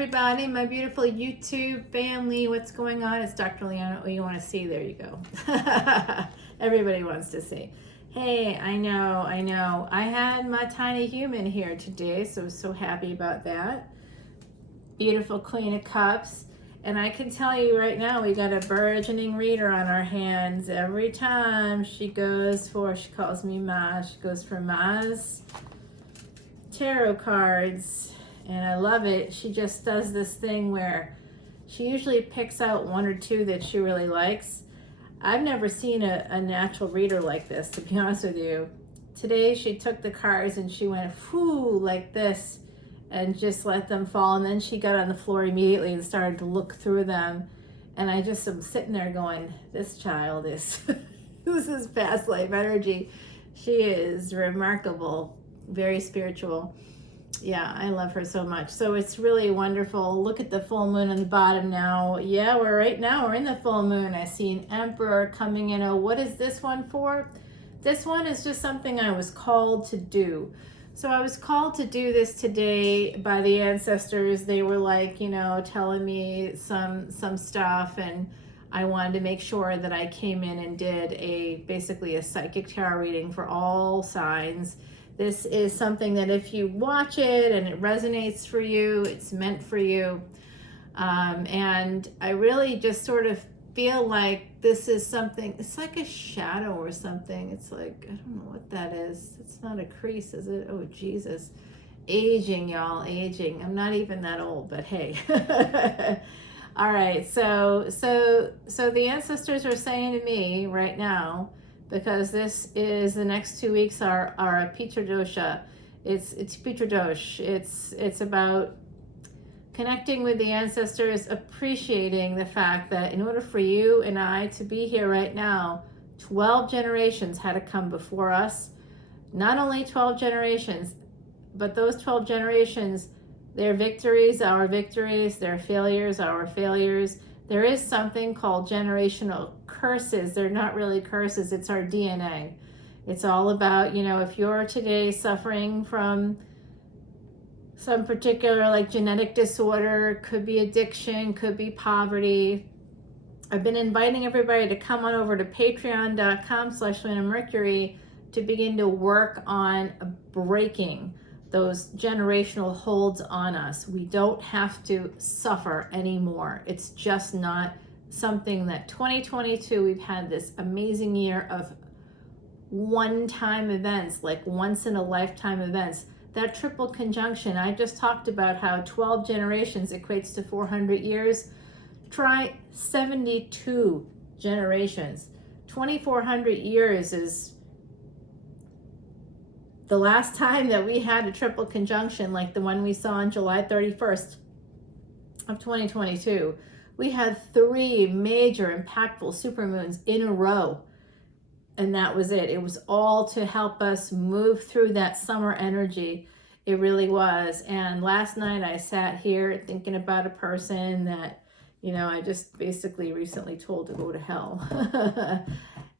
everybody, my beautiful YouTube family. What's going on? It's Dr. Leona. Oh, you want to see? There you go. Everybody wants to see. Hey, I know. I had my tiny human here today, so I was so happy about that. Beautiful Queen of Cups. And I can tell you right now, we got a burgeoning reader on our hands. Every time she calls me Ma. She goes for Ma's tarot cards. And I love it. She just does this thing where she usually picks out one or two that she really likes. I've never seen a natural reader like this, to be honest with you. Today she took the cards and she went, whoo, like this, and just let them fall. And then she got on the floor immediately and started to look through them. And I just am sitting there going, this child is, this is past life energy. She is remarkable, very spiritual. Yeah, I love her so much. So it's really wonderful. Look at the full moon on the bottom now. Yeah, we're in the full moon. I see an emperor coming in. Oh, what is this one for? This one is just something I was called to do. So I was called to do this today by the ancestors. They were like, telling me some stuff, and I wanted to make sure that I came in and did basically a psychic tarot reading for all signs. This is something that if you watch it and it resonates for you, it's meant for you. And I really just sort of feel like this is something, it's like a shadow or something. It's like, I don't know what that is. It's not a crease, is it? Oh, Jesus. Aging, y'all, aging. I'm not even that old, but hey. All right, so the ancestors are saying to me right now, because this is the next 2 weeks are a Pitra Dosha. It's Pitra Dosh. It's about connecting with the ancestors, appreciating the fact that in order for you and I to be here right now, 12 generations had to come before us. Not only 12 generations, but those 12 generations, their victories, our victories, their failures, our failures. There is something called generational curses. They're not really curses, it's our DNA. It's all about, if you're today suffering from some particular genetic disorder, could be addiction, could be poverty. I've been inviting everybody to come on over to patreon.com/leonamercury to begin to work on breaking those generational holds on us. We don't have to suffer anymore. It's just not something that 2022, we've had this amazing year of one-time events, like once in a lifetime events. That triple conjunction, I just talked about how 12 generations equates to 400 years. Try 72 generations. 2,400 years is the last time that we had a triple conjunction like the one we saw on July 31st of 2022. We had 3 major impactful supermoons in a row, and that was it. It was all to help us move through that summer energy. It really was. And last night I sat here thinking about a person that, I just basically recently told to go to hell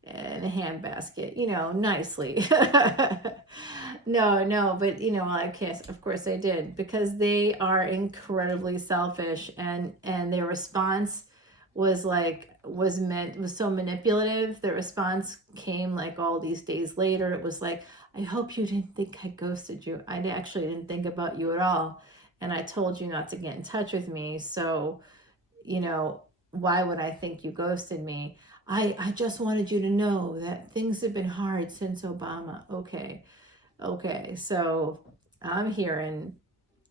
in a handbasket, nicely. No, but I can't, of course I did, because they are incredibly selfish, and their response was so manipulative. The response came all these days later. It was like, I hope you didn't think I ghosted you. I actually didn't think about you at all. And I told you not to get in touch with me. So, why would I think you ghosted me? I just wanted you to know that things have been hard since Obama. Okay, so I'm hearing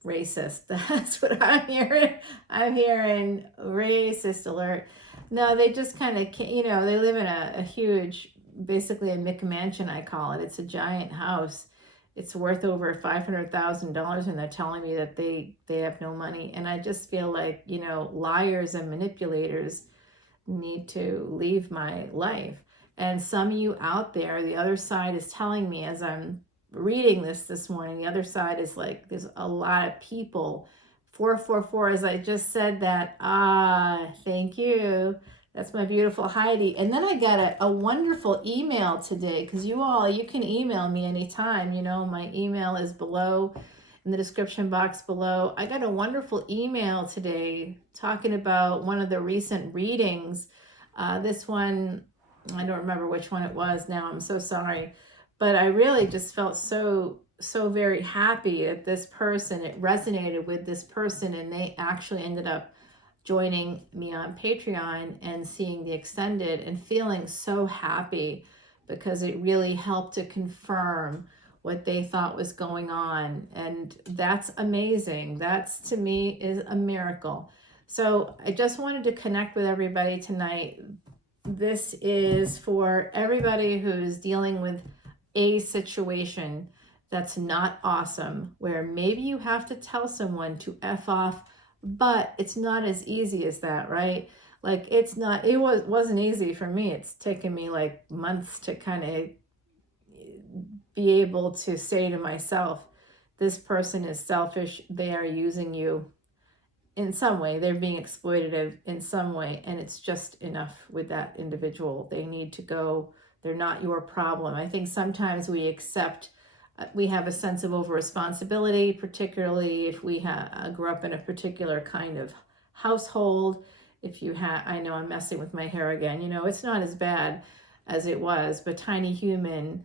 racist. That's what I'm hearing. I'm hearing racist alert. No, they just kind of, they live in a huge, basically a McMansion, I call it. It's a giant house. It's worth over $500,000, and they're telling me that they have no money. And I just feel like, liars and manipulators need to leave my life. And some of you out there, the other side is telling me, as I'm reading this morning, the other side is like, there's a lot of people. 444, as I just said that. Thank you. That's my beautiful Heidi. And then I got a wonderful email today, because you can email me anytime. My email is below in the description box below. I got a wonderful email today talking about one of the recent readings. This one, I don't remember which one it was now. I'm so sorry. But I really just felt so very happy that this person, it resonated with this person, and they actually ended up joining me on Patreon and seeing the extended and feeling so happy because it really helped to confirm what they thought was going on. And that's amazing. That's, to me, is a miracle. So I just wanted to connect with everybody tonight. This is for everybody who's dealing with a situation that's not awesome, where maybe you have to tell someone to F off, but it's not as easy as that, right? Like it wasn't easy for me. It's taken me like months to kind of be able to say to myself, this person is selfish. They are using you in some way. They're being exploitative in some way. And it's just enough with that individual. They need to go. They're not your problem. I think sometimes we have a sense of over responsibility, particularly if we grew up in a particular kind of household. If you I know I'm messing with my hair again, it's not as bad as it was, but Tiny Human,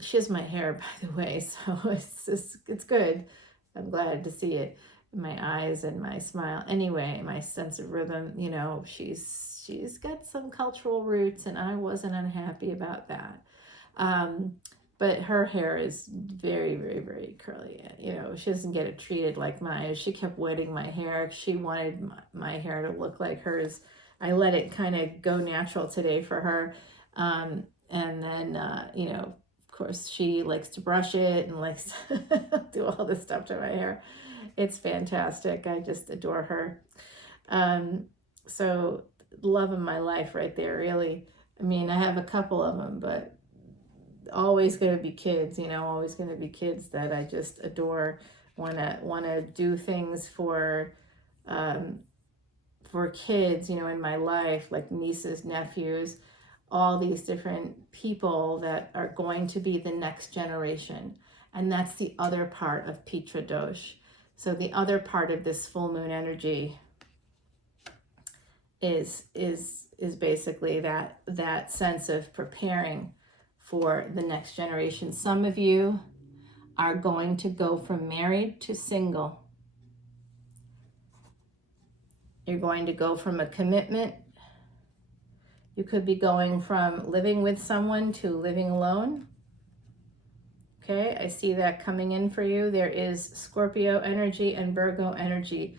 she has my hair, by the way, so it's good. I'm glad to see it. My eyes and my smile. Anyway, my sense of rhythm, she's got some cultural roots, and I wasn't unhappy about that. But her hair is very, very, very curly. She doesn't get it treated like mine. She kept wetting my hair. She wanted my hair to look like hers. I let it kind of go natural today for her. And then, of course, she likes to brush it and likes to do all this stuff to my hair. It's fantastic. I just adore her. So love of my life right there, really. I mean, I have a couple of them, but always going to be kids, always going to be kids that I just adore, want to do things for kids, in my life, like nieces, nephews, all these different people that are going to be the next generation. And that's the other part of Pitra Dosh. So the other part of this full moon energy is basically that sense of preparing for the next generation. Some of you are going to go from married to single. You're going to go from a commitment. You could be going from living with someone to living alone. Okay, I see that coming in for you. There is Scorpio energy and Virgo energy.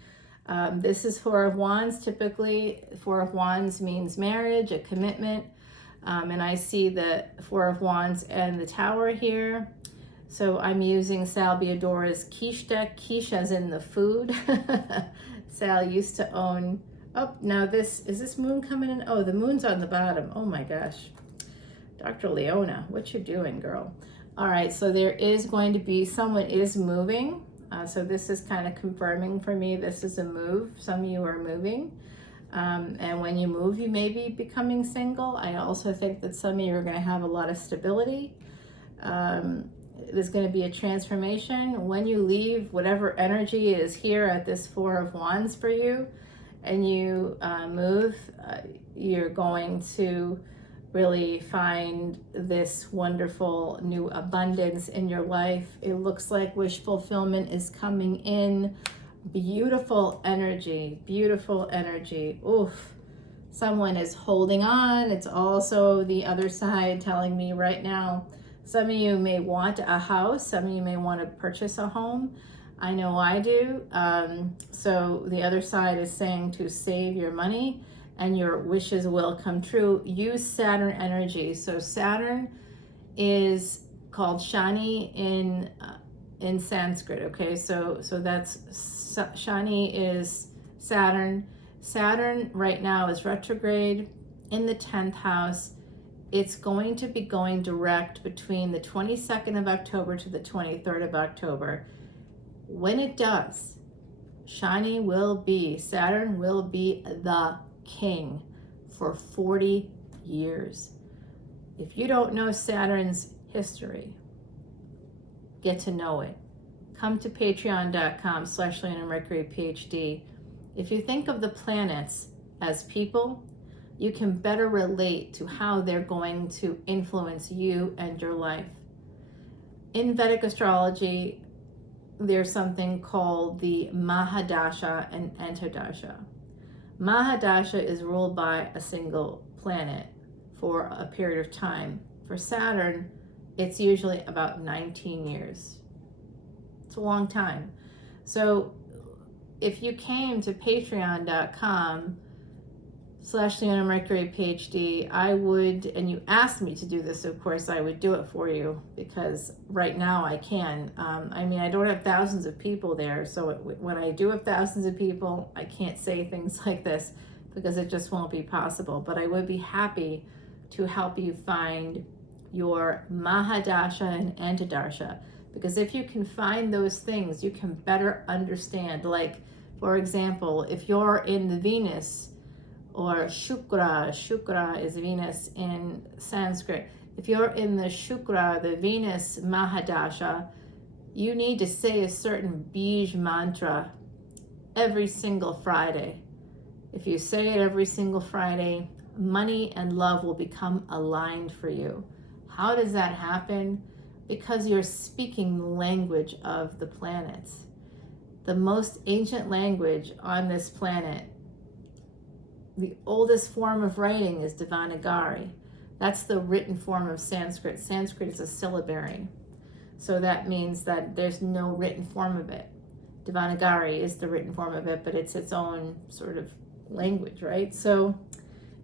This is Four of Wands. Typically, Four of Wands means marriage, a commitment. And I see the Four of Wands and the Tower here. So I'm using Salviadora's quiche deck. Quiche as in the food. Sal used to own... Oh, now is this moon coming in? Oh, the moon's on the bottom. Oh my gosh. Dr. Leona, what you doing, girl? All right, so there is going to be, someone is moving. So this is kind of confirming for me, this is a move. Some of you are moving. And when you move, you may be becoming single. I also think that some of you are going to have a lot of stability. There's going to be a transformation. When you leave, whatever energy is here at this Four of Wands for you, and you move, you're going to really find this wonderful new abundance in your life. It looks like wish fulfillment is coming in. Beautiful energy, beautiful energy. Oof. Someone is holding on. It's also the other side telling me right now, some of you may want a house. Some of you may want to purchase a home. I know I do. So the other side is saying to save your money and your wishes will come true. Use Saturn energy. So Saturn is called Shani in Sanskrit. Okay, so that's Shani is Saturn. Saturn right now is retrograde in the 10th house. It's going to be going direct between the 22nd of October to the 23rd of October. When it does, Saturn will be the king for 40 years. If you don't know Saturn's history, get to know it, come to patreon.com/leonamercuryphd. If you think of the planets as people, you can better relate to how they're going to influence you and your life. In Vedic astrology, there's something called the Mahadasha and Antardasha. Mahadasha is ruled by a single planet for a period of time. For Saturn, it's usually about 19 years. It's a long time. So if you came to patreon.com/leonamercuryphd, I would, and you asked me to do this, of course, I would do it for you, because right now I can. I mean, I don't have thousands of people there, so when I do have thousands of people, I can't say things like this because it just won't be possible. But I would be happy to help you find your Mahadasha and Antardasha, because if you can find those things, you can better understand. Like, for example, if you're in the Venus, or Shukra is Venus in Sanskrit. If you're in the Shukra, the Venus Mahadasha, you need to say a certain Bij mantra every single Friday. If you say it every single Friday, money and love will become aligned for you. How does that happen? Because you're speaking the language of the planets. The most ancient language on this planet, the oldest form of writing, is Devanagari. That's the written form of Sanskrit. Sanskrit is a syllabary. So that means that there's no written form of it. Devanagari is the written form of it, but it's its own sort of language, right? So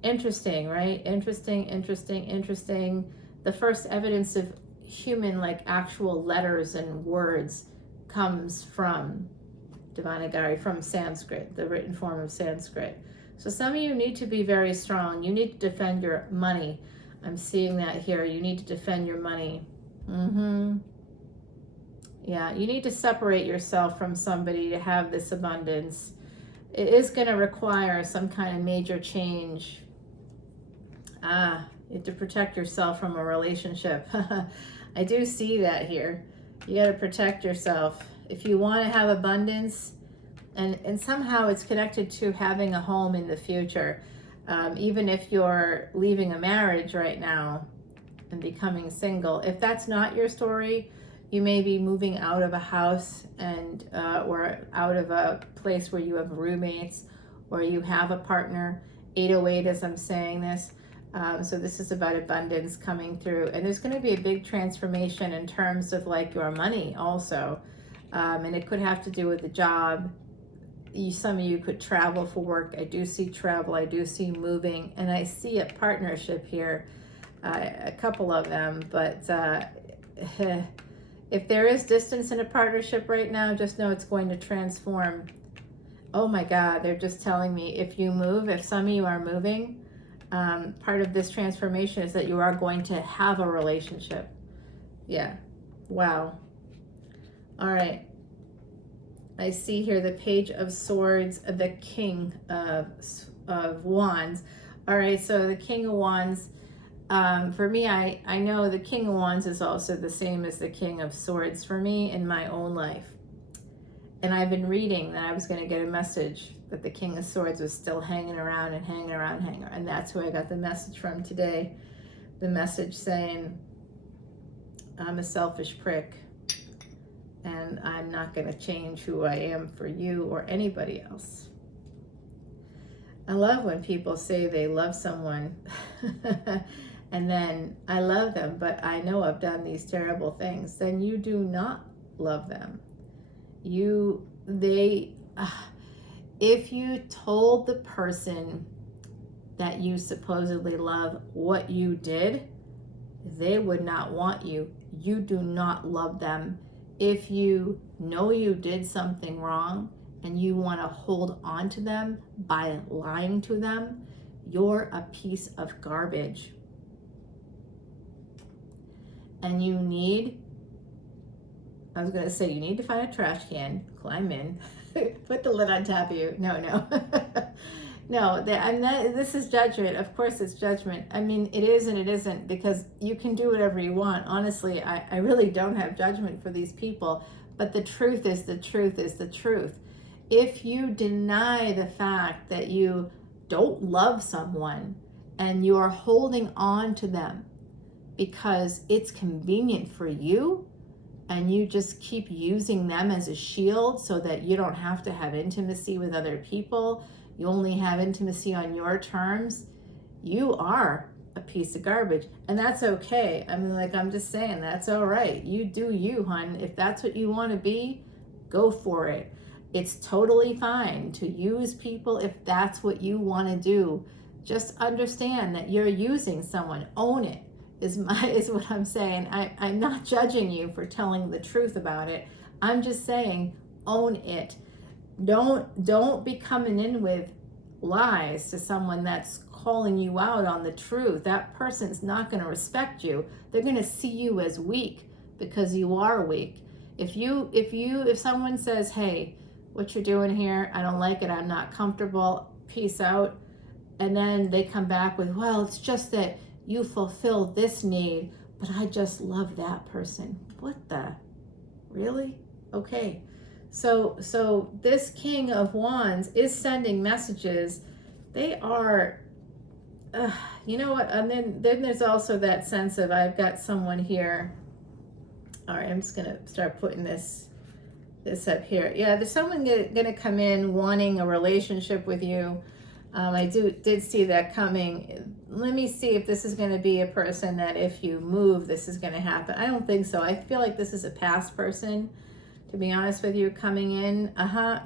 interesting, right? Interesting. The first evidence of human, like actual letters and words, comes from Devanagari, from Sanskrit, the written form of Sanskrit. So some of you need to be very strong. You need to defend your money. I'm seeing that here. You need to defend your money. Yeah, you need to separate yourself from somebody to have this abundance. It is going to require some kind of major change. You have to protect yourself from a relationship. I do see that here. You got to protect yourself. If you want to have abundance, and somehow it's connected to having a home in the future. Even if you're leaving a marriage right now and becoming single, if that's not your story, you may be moving out of a house and or out of a place where you have roommates or you have a partner. 808 as I'm saying this. So this is about abundance coming through. And there's going to be a big transformation in terms of like your money also. And it could have to do with the job. Some of you could travel for work. I do see travel. I do see moving. And I see a partnership here, a couple of them. But if there is distance in a partnership right now, just know it's going to transform. Oh my God, they're just telling me if you move, if some of you are moving, part of this transformation is that you are going to have a relationship. Yeah. Wow. All right. I see here the Page of Swords, the King of Wands. All right, so the King of Wands, for me, I know the King of Wands is also the same as the King of Swords for me in my own life. And I've been reading that I was going to get a message that the King of Swords was still hanging around. And that's who I got the message from today. The message saying, I'm a selfish prick. And I'm not going to change who I am for you or anybody else. I love when people say they love someone and then I love them, but I know I've done these terrible things. Then you do not love them. If you told the person that you supposedly love what you did, they would not want you. You do not love them. If you know you did something wrong and you want to hold on to them by lying to them, you're a piece of garbage. And you need to find a trash can, climb in, put the lid on top of you. No. No, this is judgment. Of course it's judgment. I mean, it is and it isn't, because you can do whatever you want. Honestly, I really don't have judgment for these people, But the truth is the truth is the truth. If you deny the fact that you don't love someone and you are holding on to them because it's convenient for you, and you just keep using them as a shield so that you don't have to have intimacy with other people, you only have intimacy on your terms, you are a piece of garbage. And that's okay. I mean, like, I'm just saying, that's all right. You do you, hon. If that's what you want to be, go for it. It's totally fine to use people if that's what you want to do. Just understand that you're using someone. Own it. Is what I'm saying. I'm not judging you for telling the truth about it. I'm just saying, own it. Don't be coming in with lies to someone that's calling you out on the truth. That person's not going to respect you. They're going to see you as weak because you are weak. If someone says, "Hey, what you're doing here, I don't like it. I'm not comfortable. Peace out," and then they come back with, "Well, it's just that you fulfill this need, but I just love that person." What the? Really? Okay. So this King of Wands is sending messages. They are, you know what? And then there's also that sense of, I've got someone here. All right, I'm just going to start putting this up here. Yeah, there's someone going to come in wanting a relationship with you. I did see that coming. Let me see if this is going to be a person that if you move, this is going to happen. I don't think so. I feel like this is a past person, to be honest with you, coming in.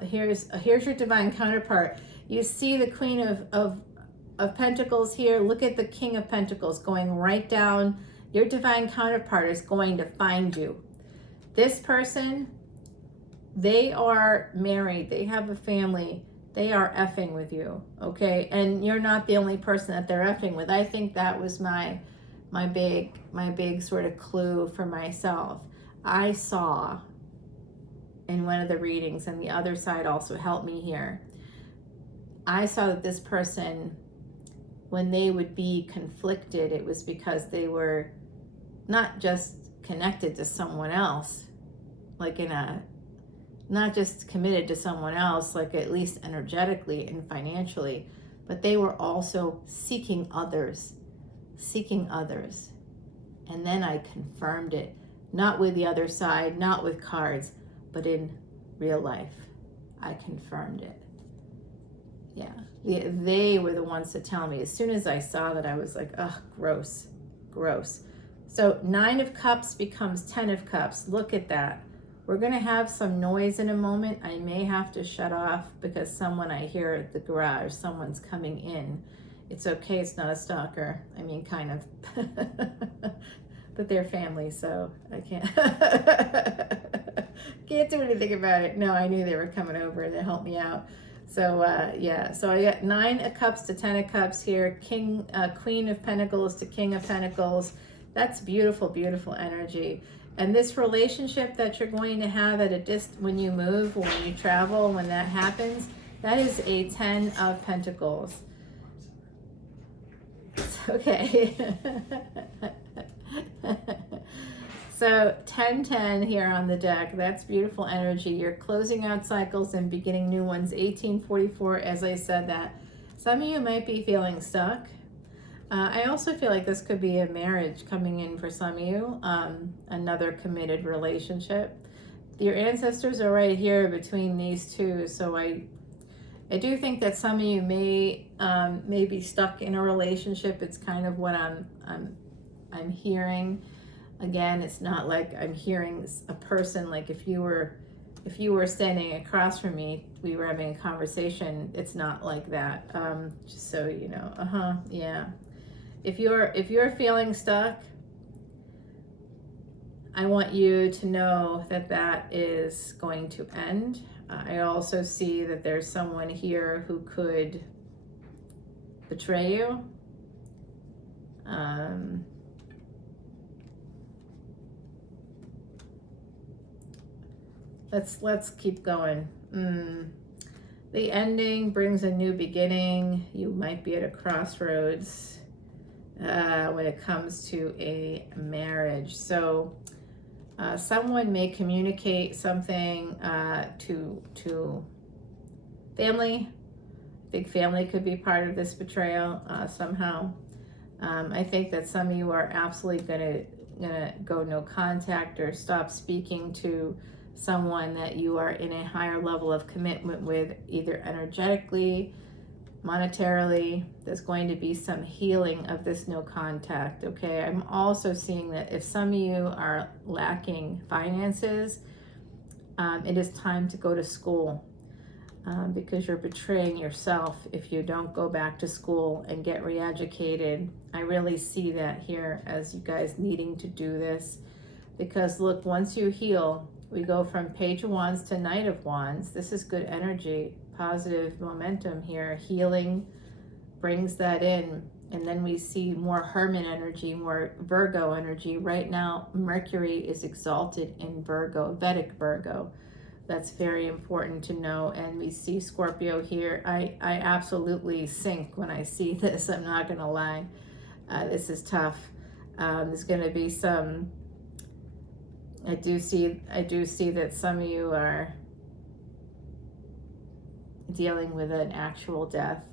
Here's your divine counterpart. You see the Queen of Pentacles here. Look at the King of Pentacles going right down. Your divine counterpart is going to find you. This person, they are married. They have a family. They are effing with you, okay? And you're not the only person that they're effing with. I think that was my big sort of clue for myself. I saw in one of the readings, and the other side also helped me here. I saw that this person, when they would be conflicted, it was because they were not just connected to someone else, like not just committed to someone else, like at least energetically and financially, but they were also seeking others. And then I confirmed it, not with the other side, not with cards, but in real life. I confirmed it. Yeah, they were the ones to tell me. As soon as I saw that, I was like, ugh, gross. So 9 of Cups becomes 10 of Cups. Look at that. We're going to have some noise in a moment. I may have to shut off because someone I hear at the garage, someone's coming in. It's okay, it's not a stalker. I mean, kind of. But they're family, so I can't do anything about it. No, I knew they were coming over to help me out. So yeah, so I got 9 of Cups to 10 of Cups here. Queen of Pentacles to King of Pentacles. That's beautiful, beautiful energy. And this relationship that you're going to have at when you move, when you travel, when that happens, that is a 10 of Pentacles. Okay. So 10-10 here on the deck. That's beautiful energy. You're closing out cycles and beginning new ones. 1844, as I said that. Some of you might be feeling stuck. I also feel like this could be a marriage coming in for some of you, another committed relationship. Your ancestors are right here between these two, so I do think that some of you may be stuck in a relationship. It's kind of what I'm hearing. Again, it's not like I'm hearing a person, like if you were standing across from me, we were having a conversation. It's not like that. Just so you know. Yeah. If you're feeling stuck, I want you to know that is going to end. I also see that there's someone here who could betray you. Let's keep going. The ending brings a new beginning. You might be at a crossroads when it comes to a marriage. So Someone may communicate something to family. I think family could be part of this betrayal somehow. I think that some of you are absolutely gonna go no contact or stop speaking to someone that you are in a higher level of commitment with, either energetically, monetarily. There's going to be some healing of this no contact. Okay, I'm also seeing that if some of you are lacking finances, it is time to go to school. Because you're betraying yourself if you don't go back to school and get re-educated. I really see that here as you guys needing to do this, because look, once you heal, we go from Page of Wands to Knight of Wands. This is good energy, positive momentum here. Healing brings that in, and then we see more Hermit energy, more Virgo energy. Right now, Mercury is exalted in Virgo, Vedic Virgo. That's very important to know. And we see Scorpio here. I absolutely sink when I see this. I'm not going to lie. This is tough. There's going to be some. I do see that some of you are dealing with an actual death.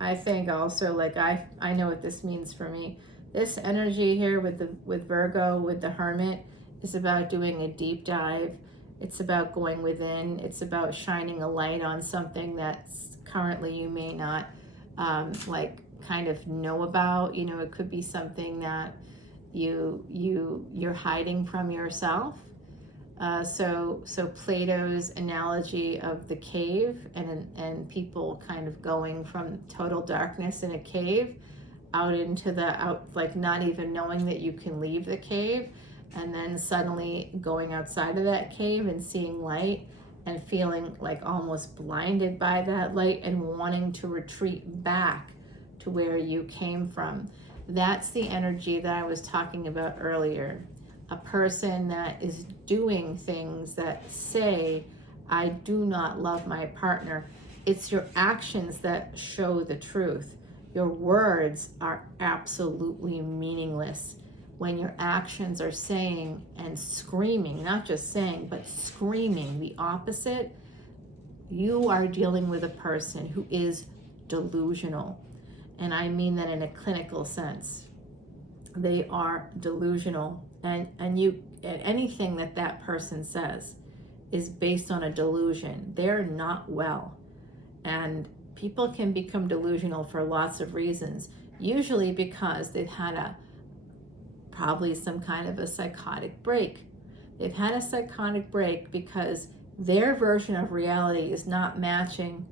I think also, like, I know what this means for me. This energy here with Virgo, with the Hermit, is about doing a deep dive. It's about going within. It's about shining a light on something that's currently you may not like kind of know about. You know, it could be something that you're hiding from yourself. So Plato's analogy of the cave and people kind of going from total darkness in a cave out into like not even knowing that you can leave the cave, and then suddenly going outside of that cave and seeing light and feeling like almost blinded by that light and wanting to retreat back to where you came from. That's the energy that I was talking about earlier. A person that is doing things that say, I do not love my partner. It's your actions that show the truth. Your words are absolutely meaningless when your actions are saying and screaming, not just saying, but screaming the opposite. You are dealing with a person who is delusional. And I mean that in a clinical sense. They are delusional. And anything that person says is based on a delusion. They're not well. And people can become delusional for lots of reasons, usually because they've had probably some kind of a psychotic break. They've had a psychotic break because their version of reality is not matching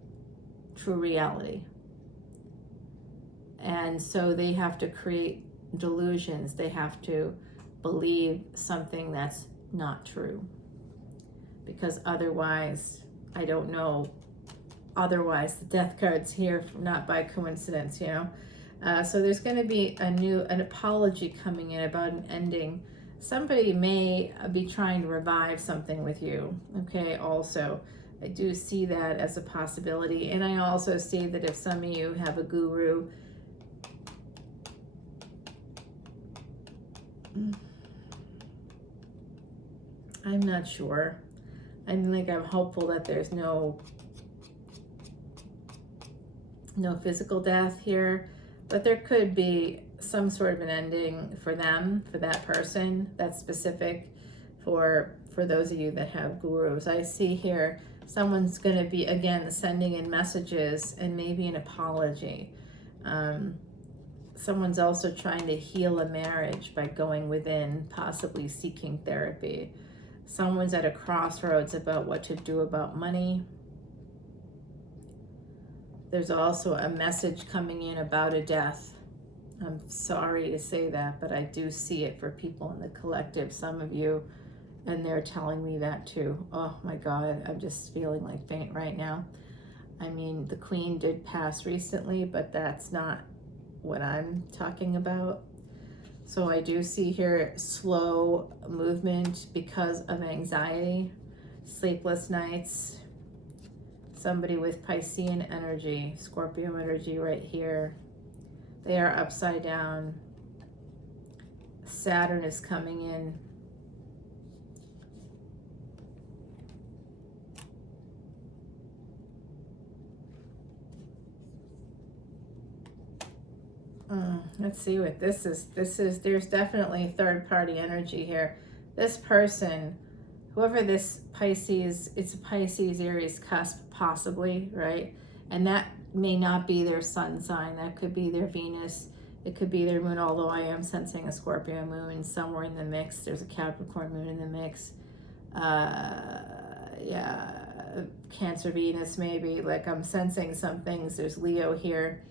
true reality. And so they have to create delusions. They have to believe something that's not true, because otherwise, I don't know, otherwise the death card's here not by coincidence, you know. So there's going to be an apology coming in about an ending. Somebody may be trying to revive something with you. Okay, also I do see that as a possibility. And I also see that if some of you have a guru, I'm not sure. I'm hopeful that there's no physical death here, but there could be some sort of an ending for them, for that person. That's specific for those of you that have gurus. I see here someone's going to be, again, sending in messages and maybe an apology. Someone's also trying to heal a marriage by going within, possibly seeking therapy. Someone's at a crossroads about what to do about money. There's also a message coming in about a death. I'm sorry to say that, but I do see it for people in the collective, some of you, and they're telling me that too. Oh my God, I'm just feeling like faint right now. I mean, the Queen did pass recently, but that's not what I'm talking about. So I do see here slow movement because of anxiety, sleepless nights, Somebody with Piscean energy, Scorpio energy right here. They are upside down. Saturn is coming in. Let's see what this is. There's definitely third party energy here. This person, whoever this Pisces, it's a Pisces Aries cusp possibly, right? And that may not be their sun sign. That could be their Venus. It could be their moon, although I am sensing a Scorpio moon somewhere in the mix. There's a Capricorn moon in the mix. Yeah, Cancer Venus maybe. Like I'm sensing some things. There's Leo here.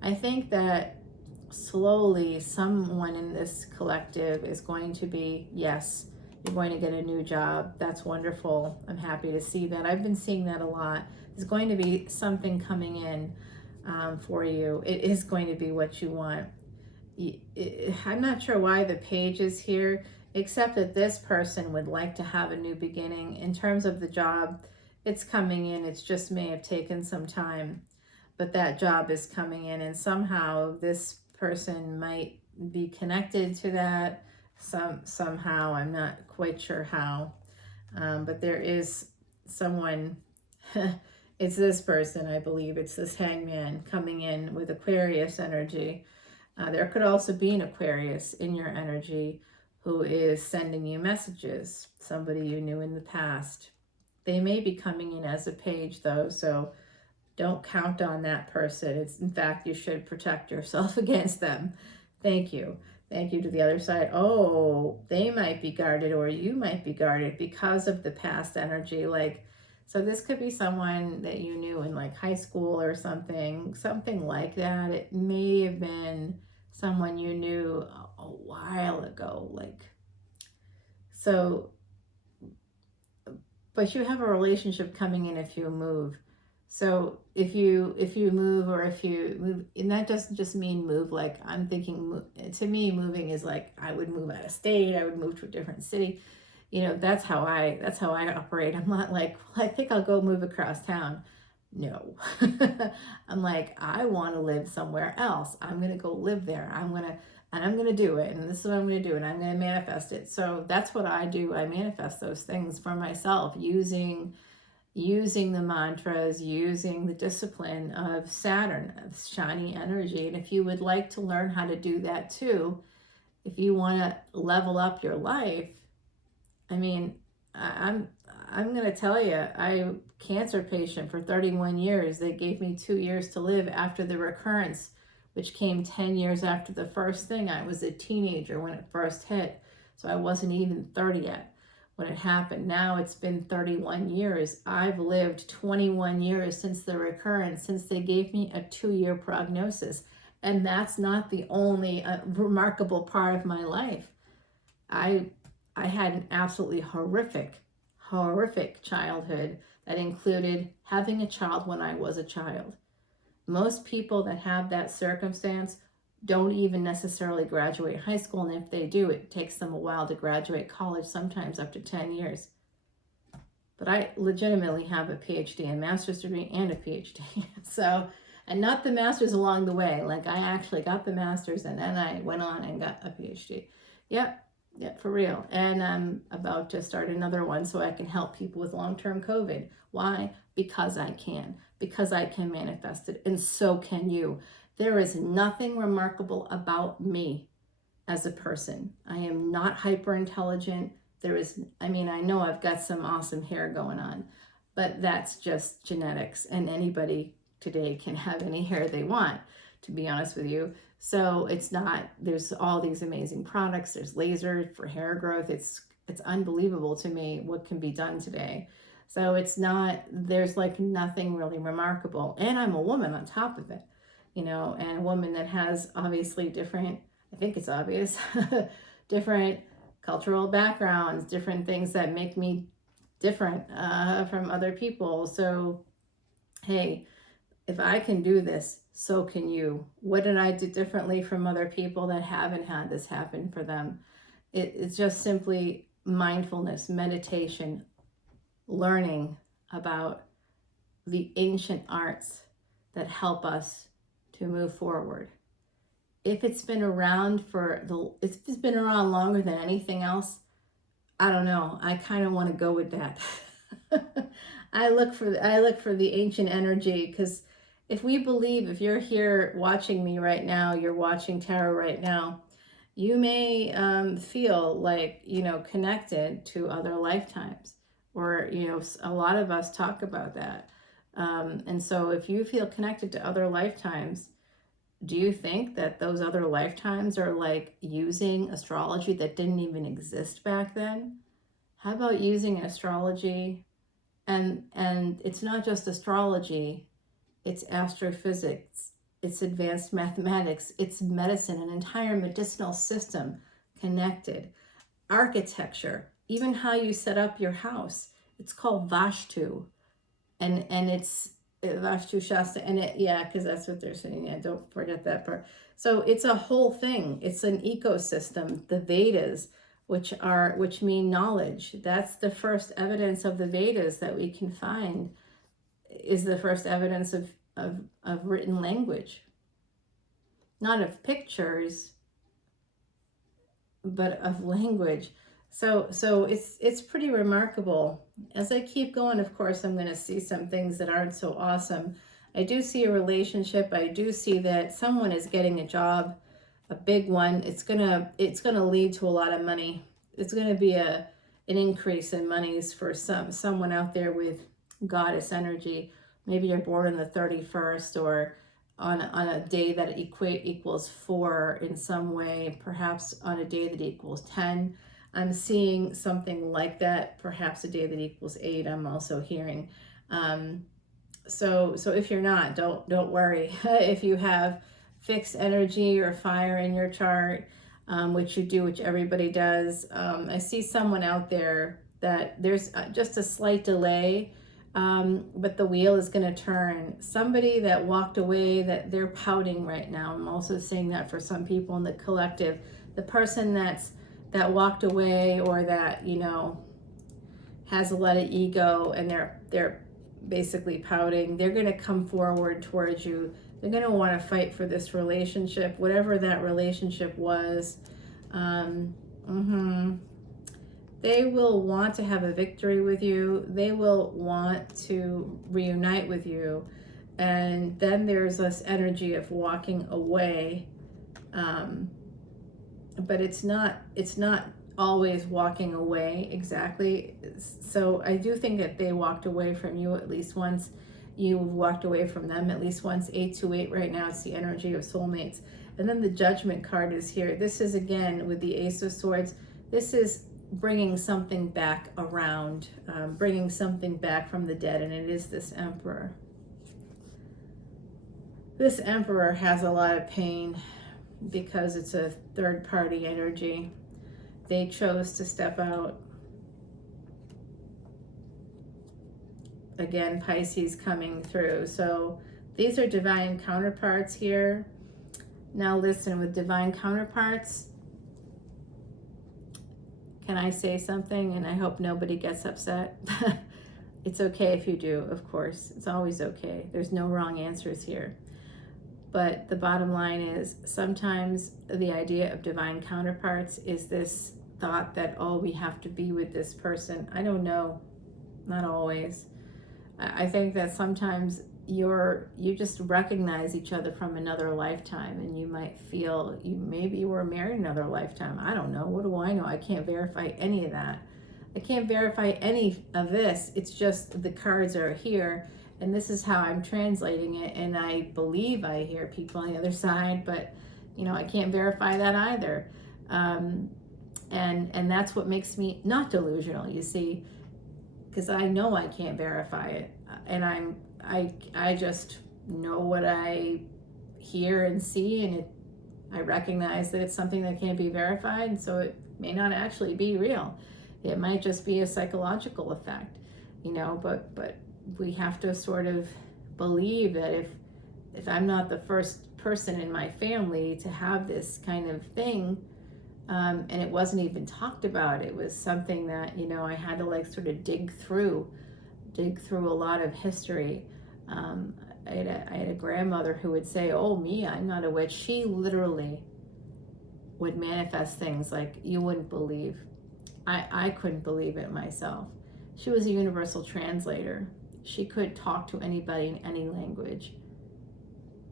I think that slowly someone in this collective is going to be, yes, you're going to get a new job. That's wonderful. I'm happy to see that. I've been seeing that a lot. There's going to be something coming in for you. It is going to be what you want. I'm not sure why the page is here, except that this person would like to have a new beginning. In terms of the job, it's coming in. It just may have taken some time, but that job is coming in, and somehow this person might be connected to that somehow. I'm not quite sure how, but there is someone. It's this person, I believe. It's this hangman coming in with Aquarius energy. There could also be an Aquarius in your energy who is sending you messages, somebody you knew in the past. They may be coming in as a page though, so don't count on that person. It's, in fact, you should protect yourself against them. Thank you. Thank you to the other side. Oh, they might be guarded, or you might be guarded because of the past energy. Like, so this could be someone that you knew in like high school or something like that. It may have been someone you knew a while ago. Like, so, but you have a relationship coming in if you move. So if you move, or if you move, and that doesn't just mean move, like I'm thinking, to me, moving is like, I would move out of state, I would move to a different city. You know, that's how I operate. I'm not like, well, I think I'll go move across town. No. I'm like, I want to live somewhere else. I'm going to go live there. I'm going to do it. And this is what I'm going to do. And I'm going to manifest it. So that's what I do. I manifest those things for myself using the mantras, using the discipline of Saturn, of shiny energy. And if you would like to learn how to do that too, if you want to level up your life, I mean, I'm going to tell you, I'm a cancer patient for 31 years. They gave me 2 years to live after the recurrence, which came 10 years after the first thing. I was a teenager when it first hit, so I wasn't even 30 yet when it happened. Now it's been 31 years. I've lived 21 years since the recurrence, since they gave me a 2-year prognosis. And that's not the only remarkable part of my life. I had an absolutely horrific childhood that included having a child when I was a child. Most people that have that circumstance don't even necessarily graduate high school, and if they do, it takes them a while to graduate college, sometimes up to 10 years. But I legitimately have a PhD, a master's degree and a PhD. So, and not the master's along the way. Like, I actually got the master's and then I went on and got a PhD. Yep, for real. And I'm about to start another one so I can help people with long-term COVID. Why? Because I can. Because I can manifest it, and so can you. There is nothing remarkable about me as a person. I am not hyper intelligent. I know I've got some awesome hair going on, but that's just genetics, and anybody today can have any hair they want, to be honest with you. So it's not, there's all these amazing products. There's laser for hair growth. It's unbelievable to me what can be done today. So it's not, there's like nothing really remarkable. And I'm a woman on top of it, and a woman that has obviously different, I think it's obvious, different cultural backgrounds, different things that make me different from other people. So, hey, if I can do this, so can you. What did I do differently from other people that haven't had this happen for them? It's just simply mindfulness, meditation, learning about the ancient arts that help us to move forward. If it's been around if it's been around longer than anything else, I don't know. I kind of want to go with that. I look for the ancient energy, because if you're here watching me right now, you're watching tarot right now, you may feel like, connected to other lifetimes, or, a lot of us talk about that. And so if you feel connected to other lifetimes, do you think that those other lifetimes are like using astrology that didn't even exist back then? How about using astrology? And it's not just astrology, it's astrophysics, it's advanced mathematics, it's medicine, an entire medicinal system connected. Architecture, even how you set up your house. It's called Vastu. And it's Vastu Shasta, and because that's what they're saying. Yeah, don't forget that part. So it's a whole thing. It's an ecosystem. The Vedas, which mean knowledge. That's the first evidence of the Vedas that we can find, is the first evidence of written language. Not of pictures, but of language. So it's pretty remarkable. As I keep going, of course, I'm going to see some things that aren't so awesome. I do see a relationship. I do see that someone is getting a job, a big one. It's gonna lead to a lot of money. It's gonna be an increase in monies for someone out there with goddess energy. Maybe you're born on the 31st, or on a day that equals 4 in some way, perhaps on a day that equals 10. I'm seeing something like that, perhaps a day that equals 8. I'm also hearing. So if you're not, don't worry. If you have fixed energy or fire in your chart, which you do, which everybody does, I see someone out there that there's just a slight delay, but the wheel is going to turn. Somebody that walked away, that they're pouting right now. I'm also seeing that for some people in the collective. The person that walked away, or that, has a lot of ego, and they're basically pouting, they're going to come forward towards you. They're going to want to fight for this relationship, whatever that relationship was. They will want to have a victory with you. They will want to reunite with you. And then there's this energy of walking away. But it's not always walking away exactly. So I do think that they walked away from you at least once. You walked away from them at least once. 828 right now, it's the energy of soulmates. And then the Judgment card is here. This is, again, with the Ace of Swords, this is bringing something back around, bringing something back from the dead, and it is this Emperor. This Emperor has a lot of pain because it's a third-party energy. They chose to step out. Again, Pisces coming through. So these are divine counterparts here. Now listen, with divine counterparts, can I say something? And I hope nobody gets upset. It's okay if you do, of course. It's always okay. There's no wrong answers here. But the bottom line is, sometimes the idea of divine counterparts is this thought that, oh, we have to be with this person. I don't know. Not always. I think that sometimes you just recognize each other from another lifetime, and you might feel maybe you were married another lifetime. I don't know. What do I know? I can't verify any of that. I can't verify any of this. It's just the cards are here, and this is how I'm translating it, and I believe I hear people on the other side, but I can't verify that either. And that's what makes me not delusional, you see, because I know I can't verify it, and I just know what I hear and see, and I recognize that it's something that can't be verified, and so it may not actually be real. It might just be a psychological effect, but we have to sort of believe that if I'm not the first person in my family to have this kind of thing, and it wasn't even talked about, it was something that I had to sort of dig through, dig through a lot of history. I had a grandmother who would say, "Oh, me, I'm not a witch." She literally would manifest things like you wouldn't believe. I couldn't believe it myself. She was a universal translator. She could talk to anybody in any language.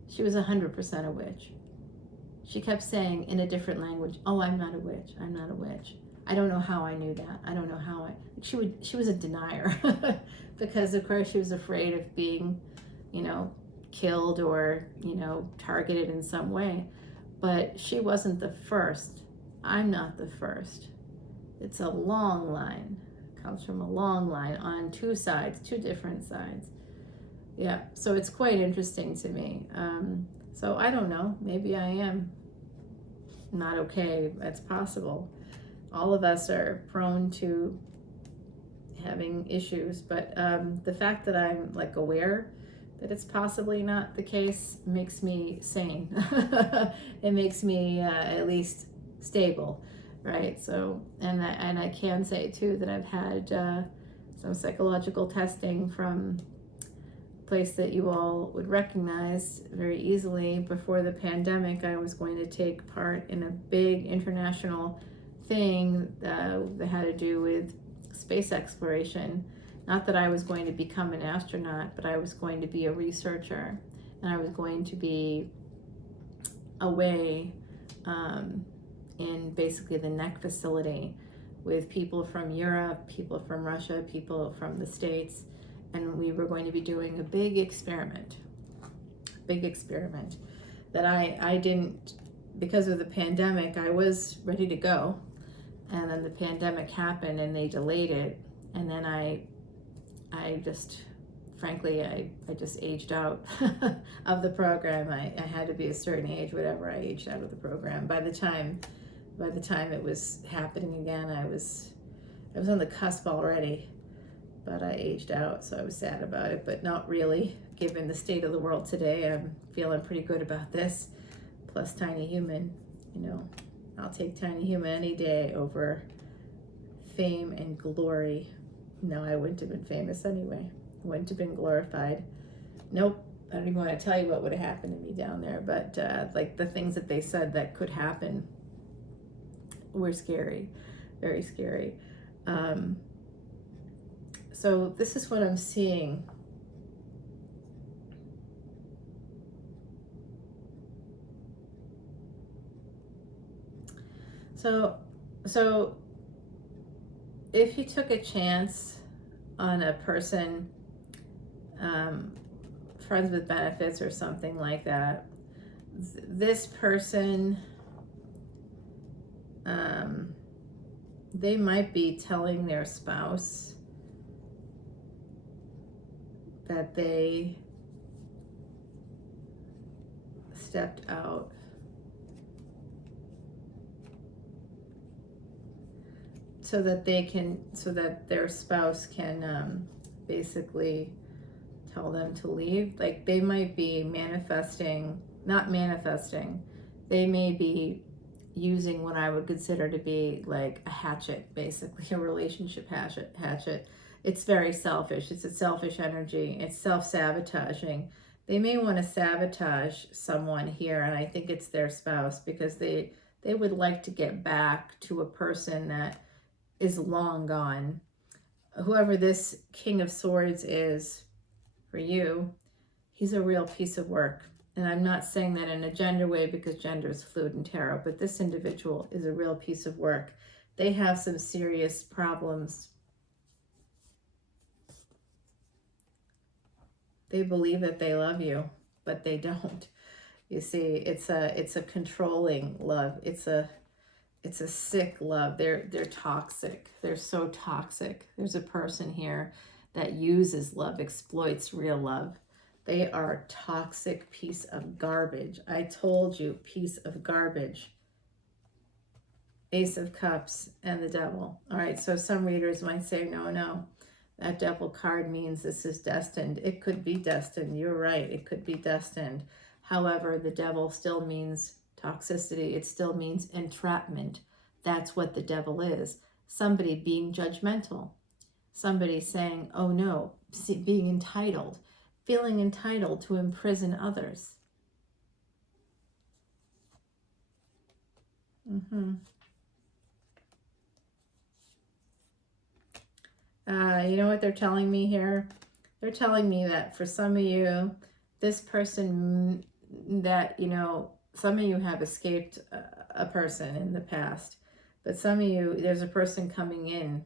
She was 100% a witch. She kept saying in a different language, "Oh, I'm not a witch. I'm not a witch." I don't know how I knew that. I don't know how she was a denier because of course she was afraid of being, killed or, targeted in some way. But she wasn't the first. I'm not the first. It's a long line. It comes from a long line on two sides, two different sides. Yeah, so it's quite interesting to me. So I don't know. Maybe I am not okay. That's possible. All of us are prone to having issues, but the fact that I'm like aware that it's possibly not the case makes me sane. It makes me at least stable, right? So, and I can say too that I've had some psychological testing from a place that you all would recognize very easily. Before the pandemic, I was going to take part in a big international thing that had to do with space exploration. Not that I was going to become an astronaut, but I was going to be a researcher, and I was going to be away in basically the NEC facility with people from Europe, people from Russia, people from the States, and we were going to be doing a big experiment that I didn't, because of the pandemic, I was ready to go, and then the pandemic happened and they delayed it, and then I just, frankly, I just aged out of the program. I had to be a certain age, whatever, I aged out of the program. By the time it was happening again, I was on the cusp already, but I aged out, so I was sad about it, but not really. Given the state of the world today, I'm feeling pretty good about this. Plus Tiny Human, I'll take Tiny Human any day over fame and glory. No, I wouldn't have been famous anyway. I wouldn't have been glorified. Nope. I don't even want to tell you what would have happened to me down there. But like the things that they said that could happen were scary, very scary. So this is what I'm seeing. So if you took a chance on a person, friends with benefits or something like that, this person, they might be telling their spouse that they stepped out so that their spouse can basically tell them to leave. Like they might be not manifesting, they may be using what I would consider to be like a hatchet, basically a relationship hatchet. It's very selfish. It's a selfish energy. It's self-sabotaging. They may want to sabotage someone here, and I think it's their spouse, because they would like to get back to a person that is long gone. Whoever this King of Swords is for you, he's a real piece of work. And I'm not saying that in a gender way, because gender is fluid in tarot, but this individual is a real piece of work. They have some serious problems. They believe that they love you, but they don't. You see, it's a controlling love. It's a sick love. They're toxic. They're so toxic. There's a person here that uses love, exploits real love. They are a toxic piece of garbage. I told you, piece of garbage. Ace of Cups and the Devil. All right, so some readers might say, no, that Devil card means this is destined. It could be destined. You're right. It could be destined. However, the Devil still means toxicity. It still means entrapment. That's what the Devil is. Somebody being judgmental. somebody saying, oh no, being entitled, feeling entitled to imprison others. You know what they're telling me here? They're telling me that for some of you, this person that, you know, some of you have escaped a person in the past, but some of you, there's a person coming in,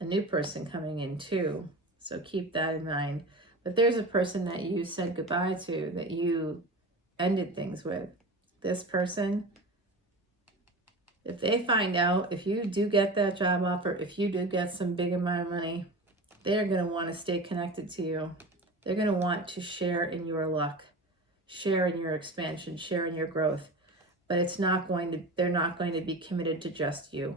a new person coming in too. So keep that in mind. But there's a person that you said goodbye to, that you ended things with. This person, if they find out, if you do get that job offer, if you do get some big amount of money, they're going to want to stay connected to you. They're going to want to share in your luck, share in your expansion, share in your growth. But it's not going to, they're not going to be committed to just you.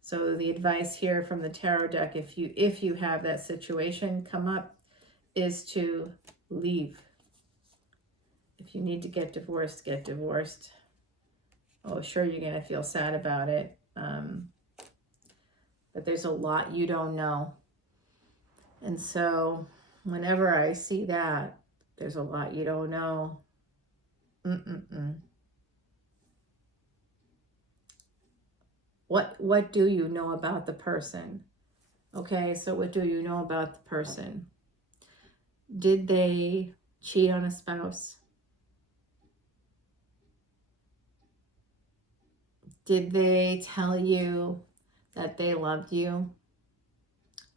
So the advice here from the tarot deck, if you have that situation come up, is to leave. If you need to get divorced, get divorced. Oh, sure, you're going to feel sad about it. But there's a lot you don't know. And so whenever I see that, there's a lot you don't know. What do you know about the person? Okay, so what do you know about the person? Did they cheat on a spouse? Did they tell you that they loved you?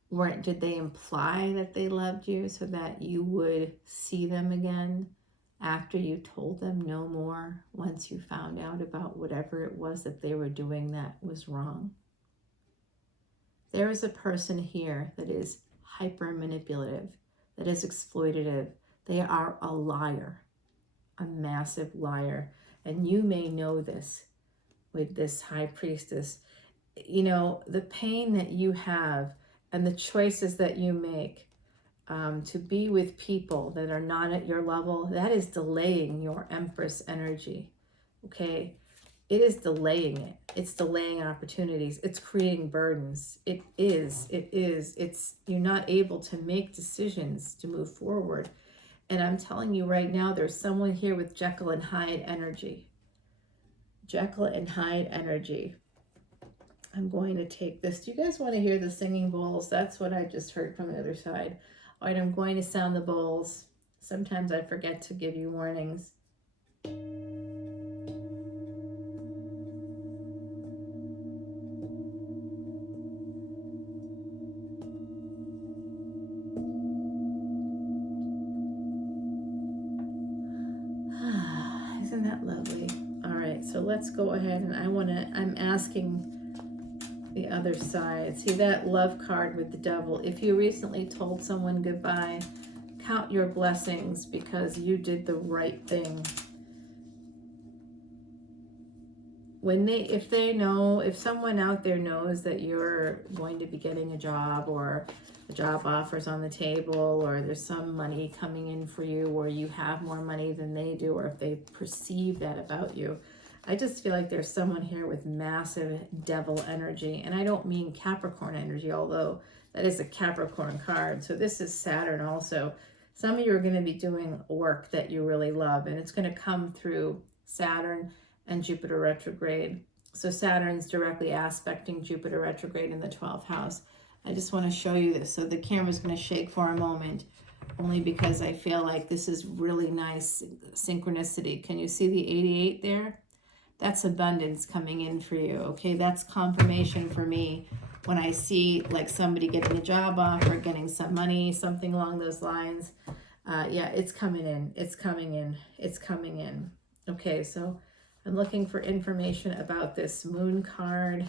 Or did they imply that they loved you so that you would see them again after you told them no more, once you found out about whatever it was that they were doing that was wrong? There is a person here that is hyper manipulative, that is exploitative. They are a liar, a massive liar. And you may know this with this high priestess. You know, the pain that you have and the choices that you make to be with people that are not at your level, that is delaying your Empress energy, okay? It is delaying it. It's delaying opportunities. It's creating burdens. It is. It's, you're not able to make decisions to move forward. And I'm telling you right now, there's someone here with Jekyll and Hyde energy. Jekyll and Hyde energy. I'm going to take this. Do you guys want to hear the singing bowls? That's what I just heard from the other side. All right, I'm going to sound the bowls. Sometimes I forget to give you warnings. Isn't that lovely? All right, so let's go ahead, and I'm asking the other side. See that love card with the devil? If you recently told someone goodbye, count your blessings because you did the right thing. If someone out there knows that you're going to be getting a job, or a job offer's on the table, or there's some money coming in for you, or you have more money than they do, or if they perceive that about you, I just feel like there's someone here with massive devil energy. And I don't mean Capricorn energy, although that is a Capricorn card. So this is Saturn also. Some of you are going to be doing work that you really love, and it's going to come through Saturn and Jupiter retrograde. So Saturn's directly aspecting Jupiter retrograde in the 12th house. I just want to show you this. So the camera's going to shake for a moment, only because I feel like this is really nice synchronicity. Can you see the 88 there? That's abundance coming in for you, okay? That's confirmation for me when I see like somebody getting a job offer, getting some money, something along those lines. Yeah, it's coming in, it's coming in, it's coming in. Okay, so I'm looking for information about this moon card.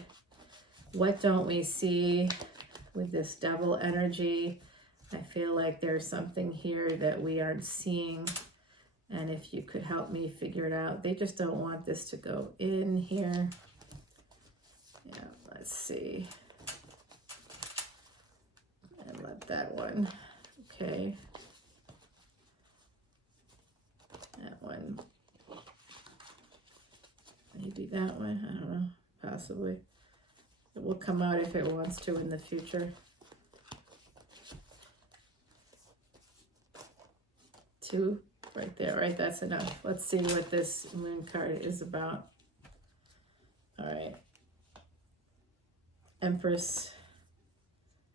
What don't we see with this devil energy? I feel like there's something here that we aren't seeing. And if you could help me figure it out. They just don't want this to go in here. Yeah, let's see. I love that one. Okay. That one. Maybe that one. I don't know. Possibly. It will come out if it wants to in the future. 2 right there, right? That's enough. Let's see what this moon card is about. All right. Empress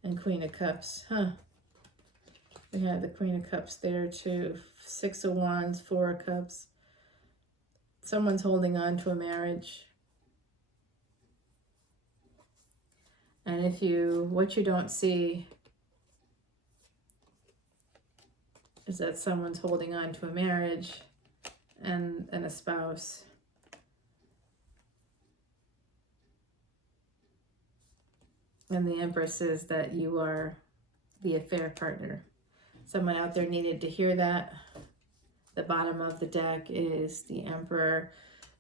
and Queen of Cups. Huh. We had the Queen of Cups there too. 6 of Wands, 4 of Cups. Someone's holding on to a marriage. And what you don't see is that someone's holding on to a marriage and a spouse. And the Empress is that you are the affair partner. Someone out there needed to hear that. The bottom of the deck is the Emperor.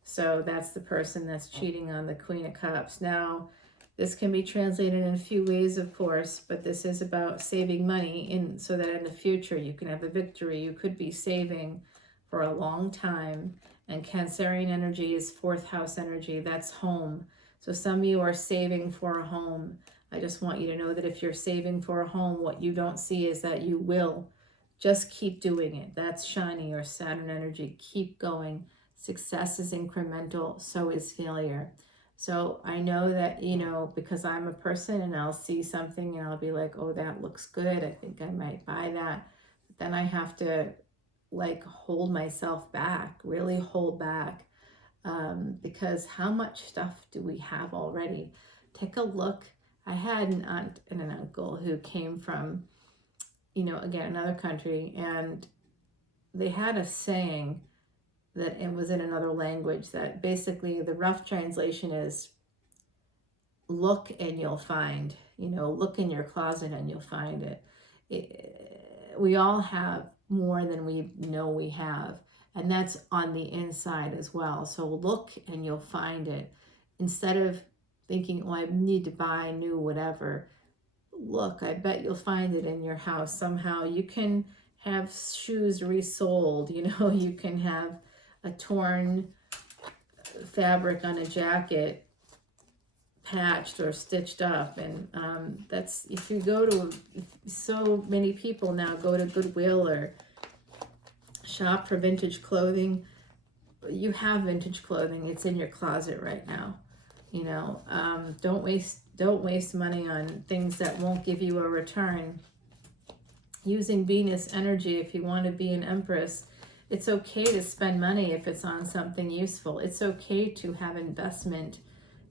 So that's the person that's cheating on the Queen of Cups. Now, this can be translated in a few ways, of course, but this is about saving money so that in the future you can have a victory. You could be saving for a long time. And Cancerian energy is 4th house energy. That's home. So some of you are saving for a home. I just want you to know that if you're saving for a home, what you don't see is that you will. Just keep doing it. That's shiny or Saturn energy. Keep going. Success is incremental. So is failure. So I know that, because I'm a person and I'll see something and I'll be like, oh, that looks good. I think I might buy that. But then I have to hold myself back, really hold back. Because how much stuff do we have already? Take a look. I had an aunt and an uncle who came from, again, another country, and they had a saying that it was in another language that basically the rough translation is look and you'll find, look in your closet and you'll find it. We all have more than we know we have, and that's on the inside as well. So look and you'll find it. Instead of thinking, oh, I need to buy new whatever, look, I bet you'll find it in your house somehow. You can have shoes resold, you can have a torn fabric on a jacket patched or stitched up. And that's, if you go to, so many people now go to Goodwill or shop for vintage clothing. You have vintage clothing. It's in your closet right now. Don't waste money on things that won't give you a return. Using Venus energy, if you want to be an Empress, it's okay to spend money if it's on something useful. It's okay to have investment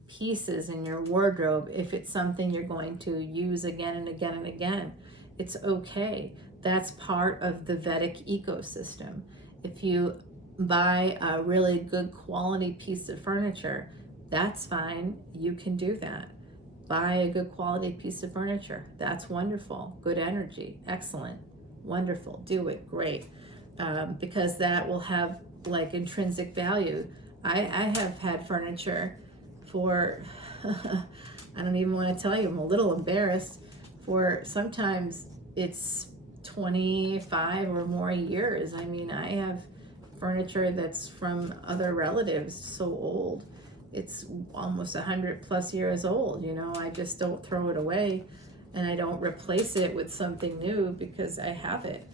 pieces in your wardrobe if it's something you're going to use again and again and again. It's okay. That's part of the Vedic ecosystem. If you buy a really good quality piece of furniture, that's fine. You can do that. Buy a good quality piece of furniture. That's wonderful. Good energy. Excellent. Wonderful. Do it. Great. Because that will have intrinsic value. I have had furniture for, I don't even want to tell you, I'm a little embarrassed, for sometimes it's 25 or more years. I mean, I have furniture that's from other relatives, so old. It's almost 100+ years old, I just don't throw it away and I don't replace it with something new because I have it.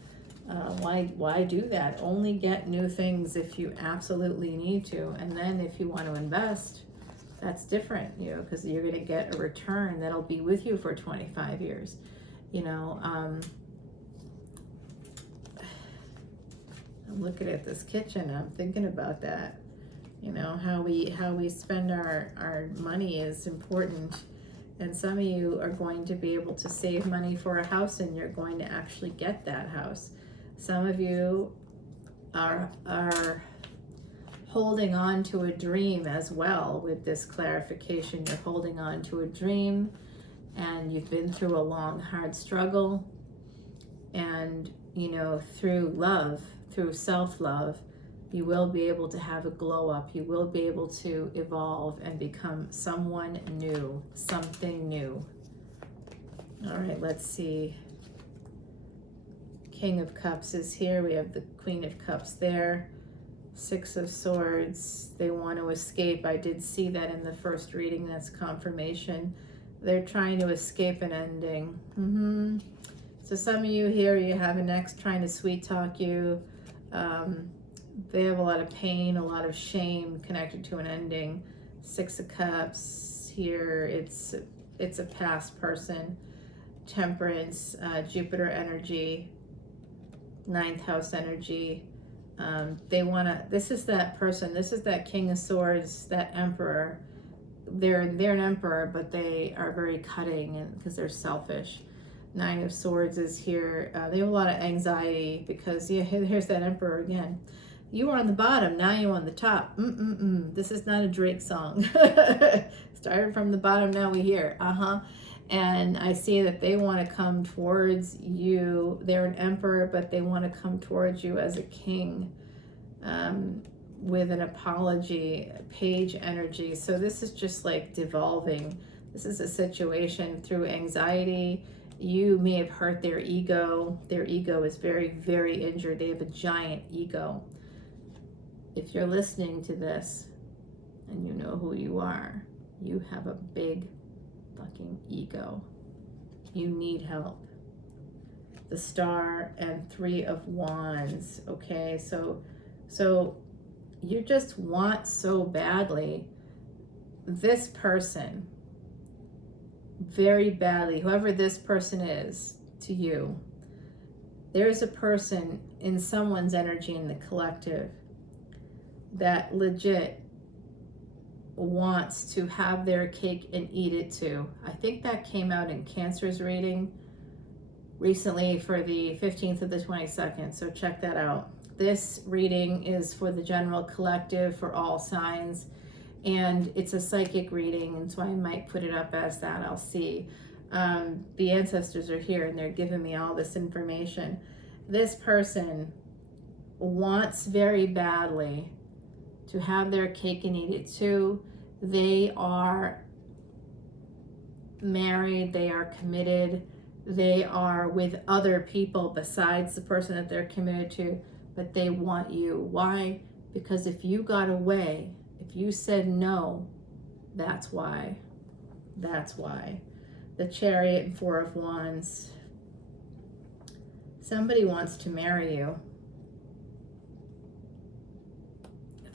Why do that? Only get new things if you absolutely need to. And then if you want to invest, that's different, because you're going to get a return that'll be with you for 25 years. I'm looking at this kitchen. I'm thinking about that. How we spend our money is important. And some of you are going to be able to save money for a house and you're going to actually get that house. Some of you are holding on to a dream as well with this clarification. You're holding on to a dream and you've been through a long, hard struggle. And, through love, through self-love, you will be able to have a glow up. You will be able to evolve and become someone new, something new. All right, let's see. King of Cups is here. We have the Queen of Cups there. 6 of Swords. They want to escape. I did see that in the first reading. That's confirmation. They're trying to escape an ending. So some of you here, you have an ex trying to sweet talk you. They have a lot of pain, a lot of shame connected to an ending. 6 of Cups here, it's a past person. Temperance, Jupiter energy, 9th house energy. They want to, this is that person, this is that King of Swords, that Emperor. They're an emperor, but they are very cutting, and because they're selfish. 9 of Swords is here. They have a lot of anxiety because, yeah, here's that Emperor again. You were on the bottom, now you're on the top. This is not a Drake song. Started from the bottom, now we here. And I see that they want to come towards you. They're an emperor, but they want to come towards you as a king, with an apology, page energy. So this is just like devolving. This is a situation through anxiety. You may have hurt their ego. Their ego is very, very injured. They have a giant ego. If you're listening to this and you know who you are, you have a big fucking ego. You need help. The Star and 3 of Wands. Okay, so you just want so badly this person, very badly, whoever this person is to you. There's a person in someone's energy in the collective that legit wants to have their cake and eat it too. I think that came out in Cancer's reading recently for the 15th of the 22nd, so check that out. This reading is for the general collective, for all signs, and it's a psychic reading, and so I might put it up as that. I'll see. The ancestors are here and they're giving me all this information. This person wants very badly to have their cake and eat it too. They are married, they are committed, they are with other people besides the person that they're committed to, but they want you. Why? Because if you got away, if you said no, that's why. That's why. The Chariot and 4 of Wands. Somebody wants to marry you.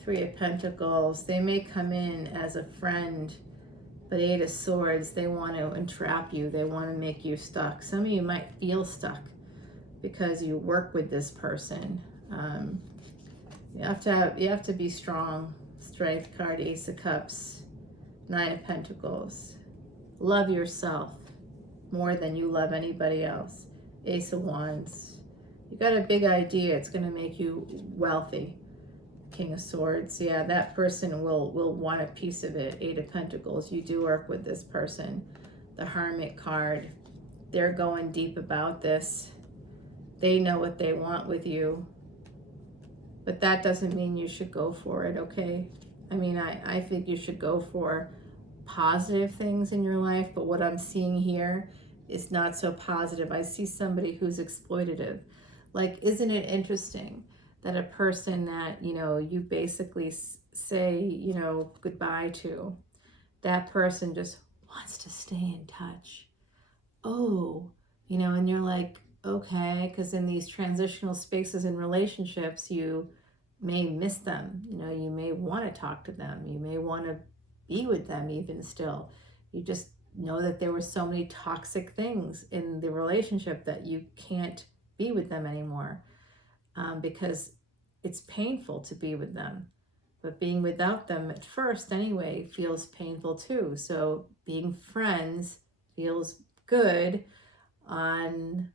3 of Pentacles. They may come in as a friend, but 8 of Swords, they want to entrap you. They want to make you stuck. Some of you might feel stuck because you work with this person. You have to be strong. Strength card, Ace of Cups, 9 of Pentacles. Love yourself more than you love anybody else. Ace of Wands. You got a big idea. It's going to make you wealthy. King of Swords. Yeah, that person will want a piece of it. 8 of Pentacles. You do work with this person. The Hermit card. They're going deep about this. They know what they want with you. But that doesn't mean you should go for it, okay? I mean, I think you should go for positive things in your life, but what I'm seeing here is not so positive. I see somebody who's exploitative. Like, isn't it interesting that a person that, you know, you basically say, you know, goodbye to, that person just wants to stay in touch. Oh, you know, and you're like, okay, because in these transitional spaces in relationships, you may miss them. You know, you may want to talk to them. You may want to be with them even still. You just know that there were so many toxic things in the relationship that you can't be with them anymore, because it's painful to be with them. But being without them at first anyway feels painful too. So being friends feels good on,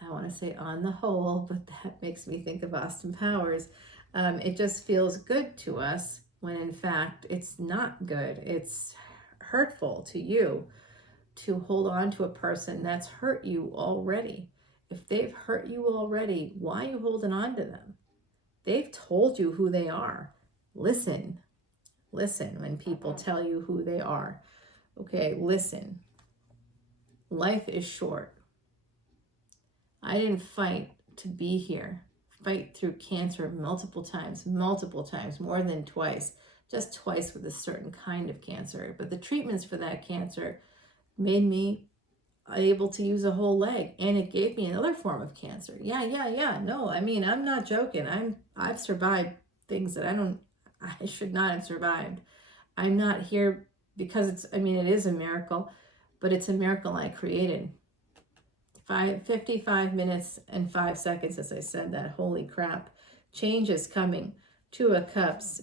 I want to say on the whole, but that makes me think of Austin Powers. It just feels good to us when in fact it's not good. It's hurtful to you to hold on to a person that's hurt you already. If they've hurt you already, why are you holding on to them? They've told you who they are. Listen when people tell you who they are. Okay, listen. Life is short. I didn't fight to be here. Fight through cancer multiple times, more than twice. Just twice with a certain kind of cancer. But the treatments for that cancer made me able to use a whole leg, and it gave me another form of cancer. Yeah. No, I mean, I'm not joking. I've survived things that I should not have survived. I'm not here because it is a miracle, but it's a miracle I created. 55 minutes and 5 seconds, as I said that. Holy crap. Change is coming. 2 of Cups,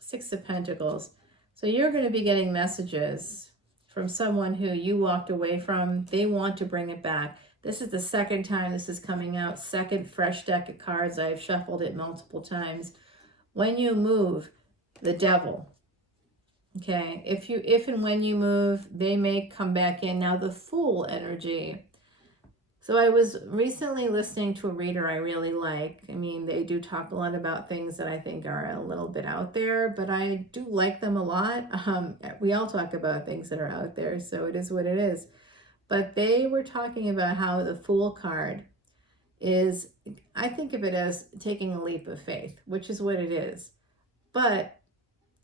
6 of Pentacles. So you're going to be getting messages from someone who you walked away from. They want to bring it back. This is the second time this is coming out. Second fresh deck of cards. I've shuffled it multiple times. When you move, the Devil. Okay, if and when you move, they may come back in. Now the Fool energy. So I was recently listening to a reader I really like. I mean, they do talk a lot about things that I think are a little bit out there, but I do like them a lot. We all talk about things that are out there, so it is what it is. But they were talking about how the Fool card is, I think of it as taking a leap of faith, which is what it is. But,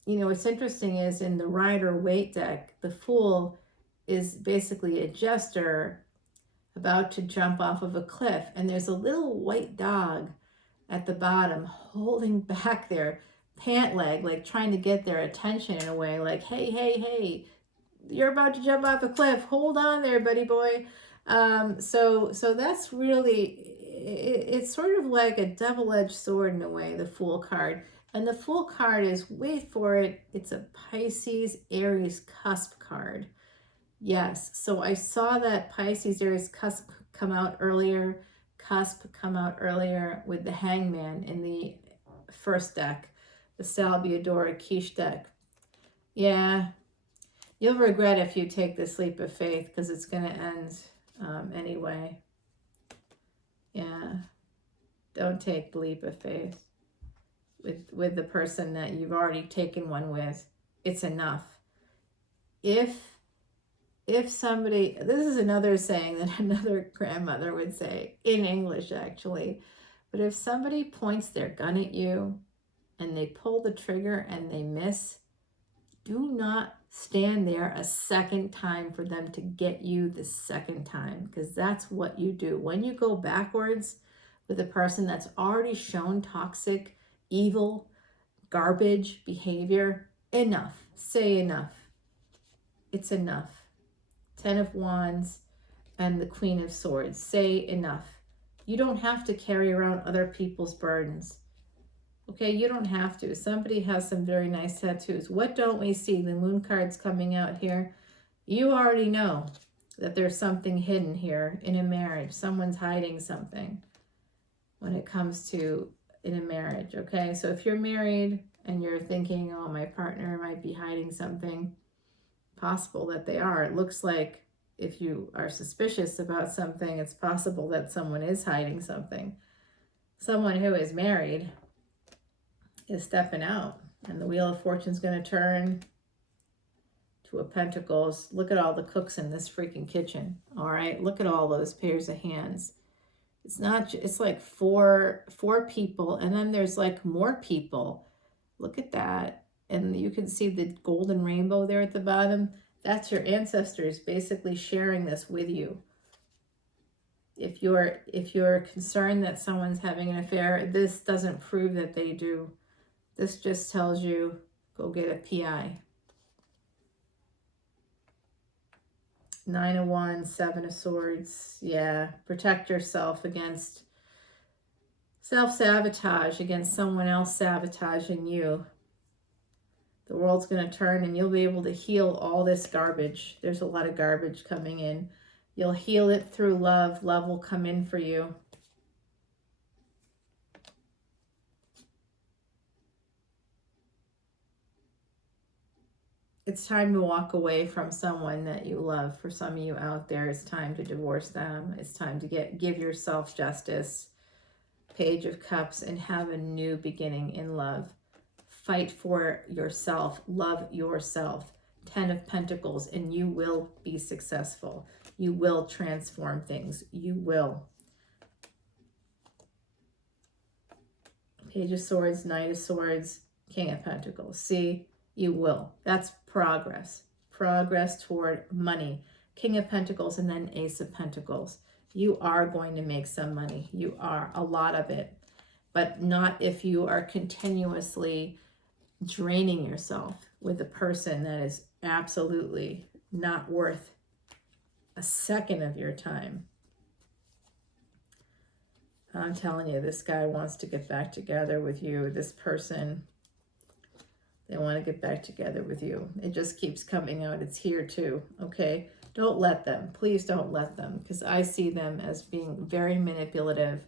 what's interesting is in the Rider-Waite deck, the Fool is basically a jester about to jump off of a cliff, and there's a little white dog at the bottom holding back their pant leg, like trying to get their attention in a way, like, hey, you're about to jump off a cliff, hold on there, buddy boy. So that's really, it's sort of like a double-edged sword in a way, the Fool card. And the Fool card is, wait for it, it's a Pisces Aries cusp card. Yes, so I saw that Pisces Aries cusp come out earlier with the Hangman in the first deck, the Salviador Quiche deck. Yeah, you'll regret if you take this leap of faith because it's going to end anyway. Yeah, don't take the leap of faith with the person that you've already taken one with. It's enough. If somebody, this is another saying that another grandmother would say, in English actually, but if somebody points their gun at you and they pull the trigger and they miss, do not stand there a second time for them to get you the second time, because that's what you do. When you go backwards with a person that's already shown toxic, evil, garbage behavior, enough. Say enough. It's enough. 10 of Wands and the Queen of Swords. Say enough. You don't have to carry around other people's burdens. Okay, you don't have to. Somebody has some very nice tattoos. What don't we see? The Moon card's coming out here. You already know that there's something hidden here in a marriage. Someone's hiding something when it comes to in a marriage, okay? So if you're married and you're thinking, oh, my partner might be hiding something, possible that they are. It looks like if you are suspicious about something, it's possible that someone is hiding something. Someone who is married is stepping out, and the Wheel of Fortune's going to turn to a Pentacles. Look at all the cooks in this freaking kitchen. All right, look at all those pairs of hands. It's not, it's like four people, and then there's like more people. Look at that. And you can see the golden rainbow there at the bottom. That's your ancestors basically sharing this with you. If you're concerned that someone's having an affair, this doesn't prove that they do. This just tells you, go get a PI. 9 of Wands, 7 of Swords. Yeah, protect yourself against self-sabotage, against someone else sabotaging you. The world's going to turn and you'll be able to heal all this garbage. There's a lot of garbage coming in. You'll heal it through love. Love will come in for you. It's time to walk away from someone that you love. For some of you out there, it's time to divorce them. It's time to give yourself justice. Page of Cups, and have a new beginning in love. Fight for yourself. Love yourself. 10 of Pentacles, and you will be successful. You will transform things. You will. Page of Swords, Knight of Swords, King of Pentacles. See, you will. That's progress. Progress toward money. King of Pentacles and then Ace of Pentacles. You are going to make some money. You are, a lot of it. But not if you are continuously draining yourself with a person that is absolutely not worth a second of your time. I'm telling you, this guy wants to get back together with you. This person, they want to get back together with you. It just keeps coming out. It's here too, okay? Don't let them. Please don't let them, because I see them as being very manipulative.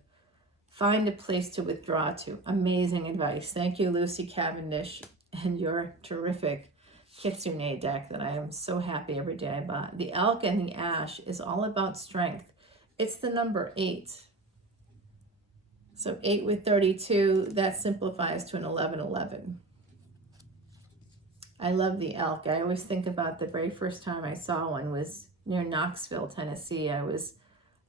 Find a place to withdraw to. Amazing advice. Thank you, Lucy Cavendish, and your terrific Kitsune deck that I am so happy every day I bought. The Elk and the Ash is all about strength. It's the number 8. So 8 with 32, that simplifies to an 1111. I love the Elk. I always think about the very first time I saw one was near Knoxville, Tennessee. I was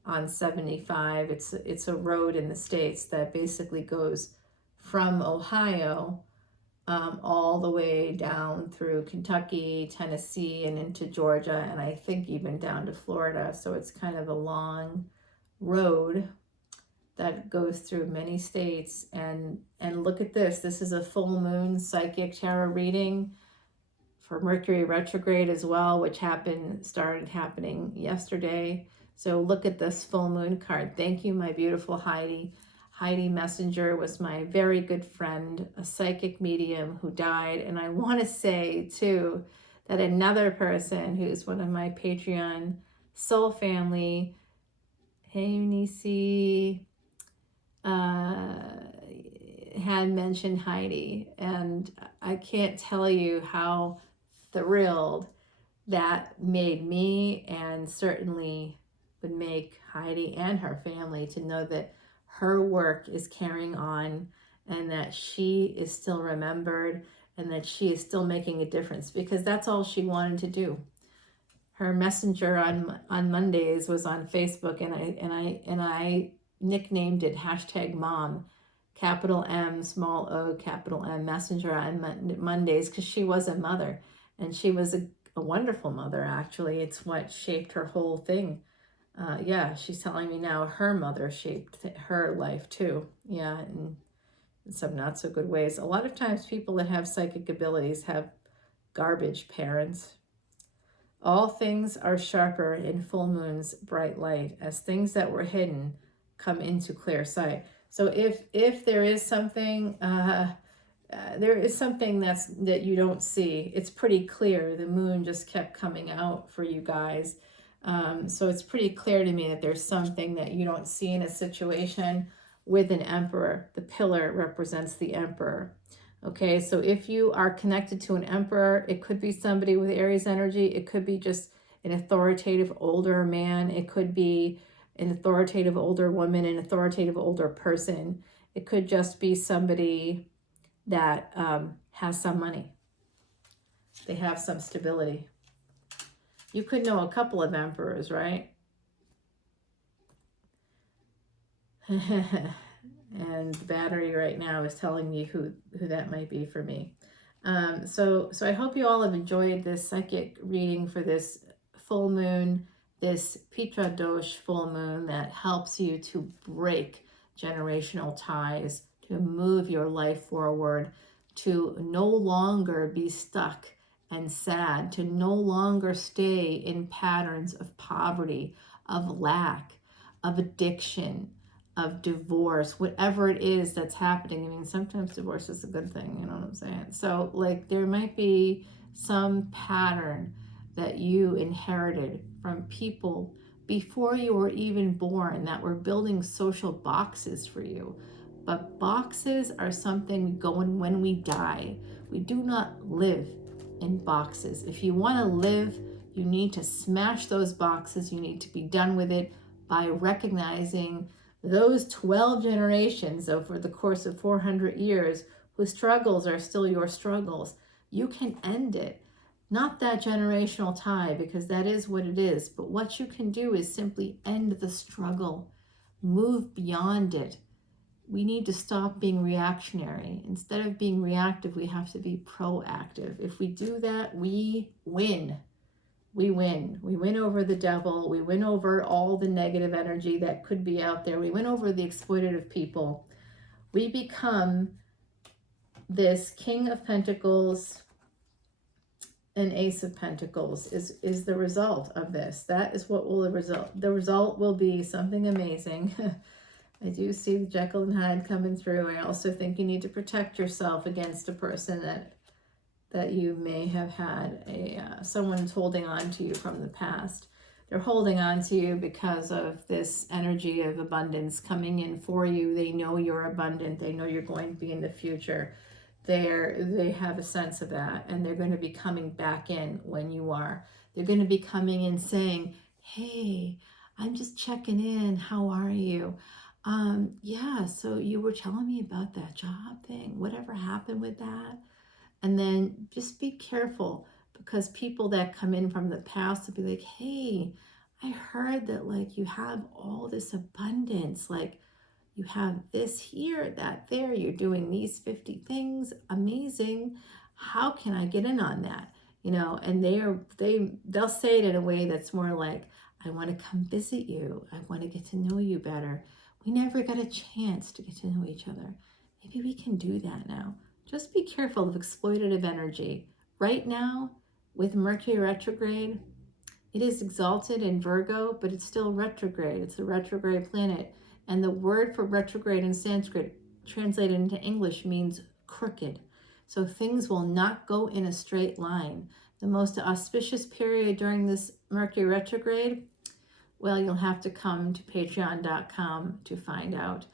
on 75. It's a road in the States that basically goes from Ohio all the way down through Kentucky, Tennessee, and into Georgia, and I think even down to Florida. So it's kind of a long road that goes through many states. And look at this. This is a full moon psychic tarot reading for Mercury retrograde as well, which started happening yesterday. So look at this full moon card. Thank you, my beautiful Heidi. Heidi Messenger was my very good friend, a psychic medium who died. And I want to say, too, that another person who's one of my Patreon soul family, hey, Nisi, had mentioned Heidi. And I can't tell you how thrilled that made me, and certainly would make Heidi and her family to know that her work is carrying on and that she is still remembered and that she is still making a difference, because that's all she wanted to do. Her messenger on Mondays was on Facebook, and I nicknamed it #mom, capital M, small o, capital M, messenger on Mondays, because she was a mother, and she was a wonderful mother, actually. It's what shaped her whole thing. Yeah, she's telling me now her mother shaped her life too. Yeah, in some not so good ways. A lot of times people that have psychic abilities have garbage parents. All things are sharper in full moon's bright light, as things that were hidden come into clear sight. So if there is something, that you don't see, it's pretty clear. The moon just kept coming out for you guys. So it's pretty clear to me that there's something that you don't see in a situation with an emperor. The pillar represents the emperor. Okay, so if you are connected to an emperor, it could be somebody with Aries energy. It could be just an authoritative older man. It could be an authoritative older woman, an authoritative older person. It could just be somebody that has some money. They have some stability. You could know a couple of emperors, right? And the battery right now is telling me who that might be for me. So I hope you all have enjoyed this psychic reading for this full moon, this Pitra Dosh full moon that helps you to break generational ties, to move your life forward, to no longer be stuck and sad, to no longer stay in patterns of poverty, of lack, of addiction, of divorce, whatever it is that's happening. I mean, sometimes divorce is a good thing, you know what I'm saying? So like there might be some pattern that you inherited from people before you were even born that were building social boxes for you. But boxes are something we go in when we die. We do not live in boxes. If you want to live, you need to smash those boxes. You need to be done with it by recognizing those 12 generations over the course of 400 years whose struggles are still your struggles. You can end it. Not that generational tie, because that is what it is. But what you can do is simply end the struggle. Move beyond it. We need to stop being reactionary. Instead of being reactive, we have to be proactive. If we do that, we win. We win. We win over the devil. We win over all the negative energy that could be out there. We win over the exploitative people. We become this King of Pentacles and Ace of Pentacles is the result of this. That is what will the result. The result will be something amazing. I do see the Jekyll and Hyde coming through. I also think you need to protect yourself against a person that you may have had someone's holding on to you from the past. They're holding on to you because of this energy of abundance coming in for you. They know you're abundant. They know you're going to be in the future. They have a sense of that, and they're going to be coming back in when you are. They're going to be coming in saying, hey, I'm just checking in. How are you? Yeah, so you were telling me about that job thing. Whatever happened with that? And then just be careful, because people that come in from the past will be like, hey, I heard that like you have all this abundance, like you have this here, that there, you're doing these 50 things, amazing. How can I get in on that? You know, and they'll say it in a way that's more like, I want to come visit you. I want to get to know you better. We never got a chance to get to know each other. Maybe we can do that now. Just be careful of exploitative energy. Right now, with Mercury retrograde, it is exalted in Virgo, but it's still retrograde. It's a retrograde planet. And the word for retrograde in Sanskrit, translated into English, means crooked. So things will not go in a straight line. The most auspicious period during this Mercury retrograde, well, you'll have to come to patreon.com to find out.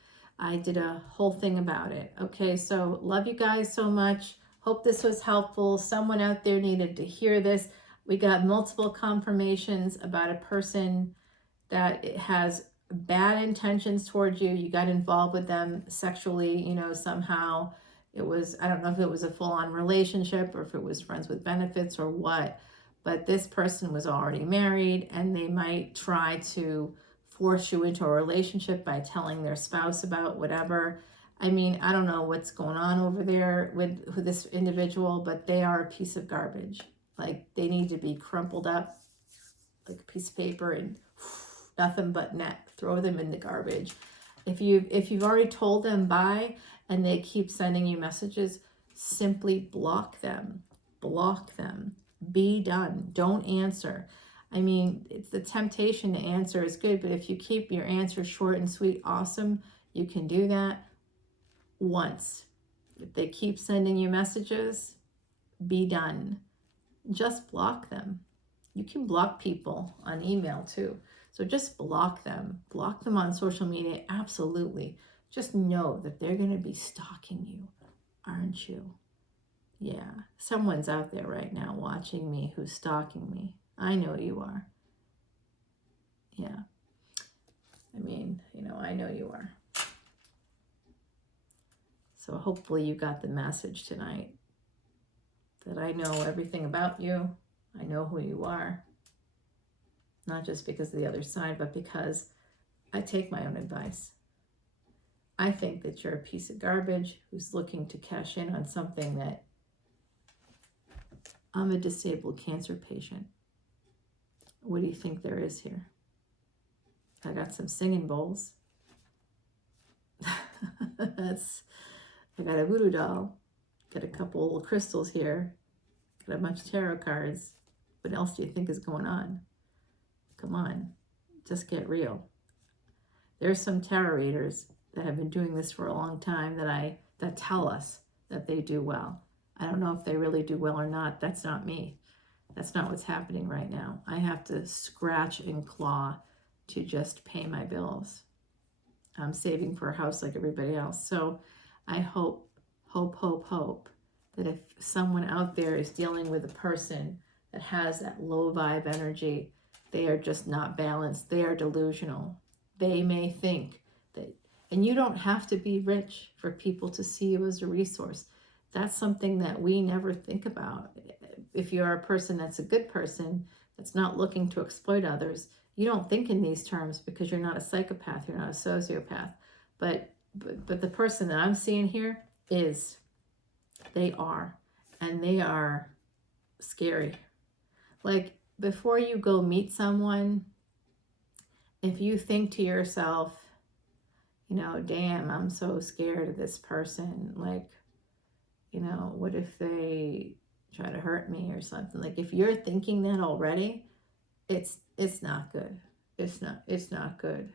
I did a whole thing about it. Okay, so love you guys so much. Hope this was helpful. Someone out there needed to hear this. We got multiple confirmations about a person that has bad intentions towards you. You got involved with them sexually, you know, somehow. It was, I don't know if it was a full-on relationship or if it was friends with benefits or what, but this person was already married, and they might try to force you into a relationship by telling their spouse about whatever. I mean, I don't know what's going on over there with this individual, but they are a piece of garbage. Like, they need to be crumpled up like a piece of paper and nothing but net. Throw them in the garbage. If you've already told them bye and they keep sending you messages, simply block them. Block them. Be done. Don't answer. I mean, it's the temptation to answer is good, but if you keep your answer short and sweet, awesome, you can do that once. If they keep sending you messages, be done. Just block them. You can block people on email too. So just block them. Block them on social media, absolutely. Just know that they're going to be stalking you, aren't you? Yeah, someone's out there right now watching me who's stalking me. I know you are. Yeah. I mean, you know, I know you are. So hopefully you got the message tonight that I know everything about you. I know who you are. Not just because of the other side, but because I take my own advice. I think that you're a piece of garbage who's looking to cash in on something that I'm a disabled cancer patient. What do you think there is here? I got some singing bowls. I got a voodoo doll. Got a couple little crystals here. Got a bunch of tarot cards. What else do you think is going on? Come on, just get real. There's some tarot readers that have been doing this for a long time that tell us that they do well. I don't know if they really do well or not. That's not me. That's not what's happening right now. I have to scratch and claw to just pay my bills. I'm saving for a house like everybody else. So I hope that if someone out there is dealing with a person that has that low vibe energy, they are just not balanced. They are delusional. They may think that, and you don't have to be rich for people to see you as a resource. That's something that we never think about. If you're a person that's a good person, that's not looking to exploit others, you don't think in these terms because you're not a psychopath, you're not a sociopath. But the person that I'm seeing here is, they are, and they are scary. Like, before you go meet someone, if you think to yourself, you know, damn, I'm so scared of this person. Like, you know, what if they try to hurt me or something? Like, if you're thinking that already, it's not good. It's not good.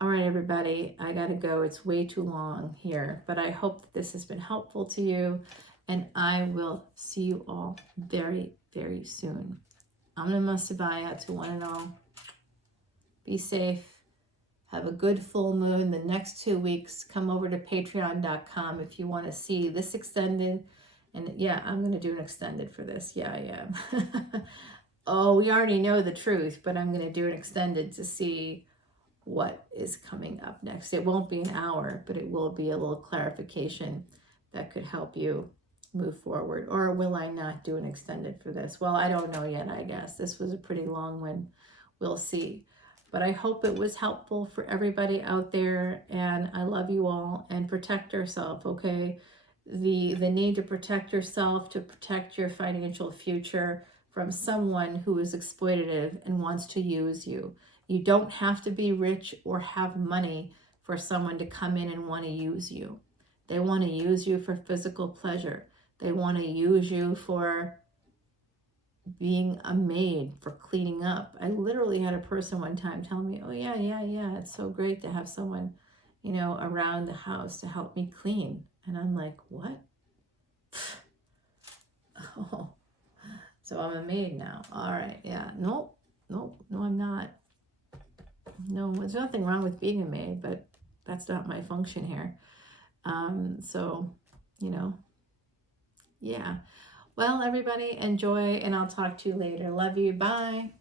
All right, everybody, I gotta go. It's way too long here, but I hope that this has been helpful to you, and I will see you all very, very soon. Om Namah Shivaya to one and all. Be safe. Have a good full moon the next 2 weeks. Come over to patreon.com if you want to see this extended. And yeah, I'm going to do an extended for this. Yeah, I am. Oh, we already know the truth, but I'm going to do an extended to see what is coming up next. It won't be an hour, but it will be a little clarification that could help you move forward. Or will I not do an extended for this? Well, I don't know yet, I guess. This was a pretty long one. We'll see. But I hope it was helpful for everybody out there, and I love you all, and protect yourself, okay? The need to protect yourself, to protect your financial future from someone who is exploitative and wants to use you. You don't have to be rich or have money for someone to come in and want to use you. They want to use you for physical pleasure. They want to use you for being a maid, for cleaning up. I literally had a person one time tell me, oh yeah, it's so great to have someone, you know, around the house to help me clean. And I'm like, what? Oh, so I'm a maid now. All right, yeah, no, I'm not. No, there's nothing wrong with being a maid, but that's not my function here. So, you know, yeah. Well, everybody, enjoy, and I'll talk to you later. Love you. Bye.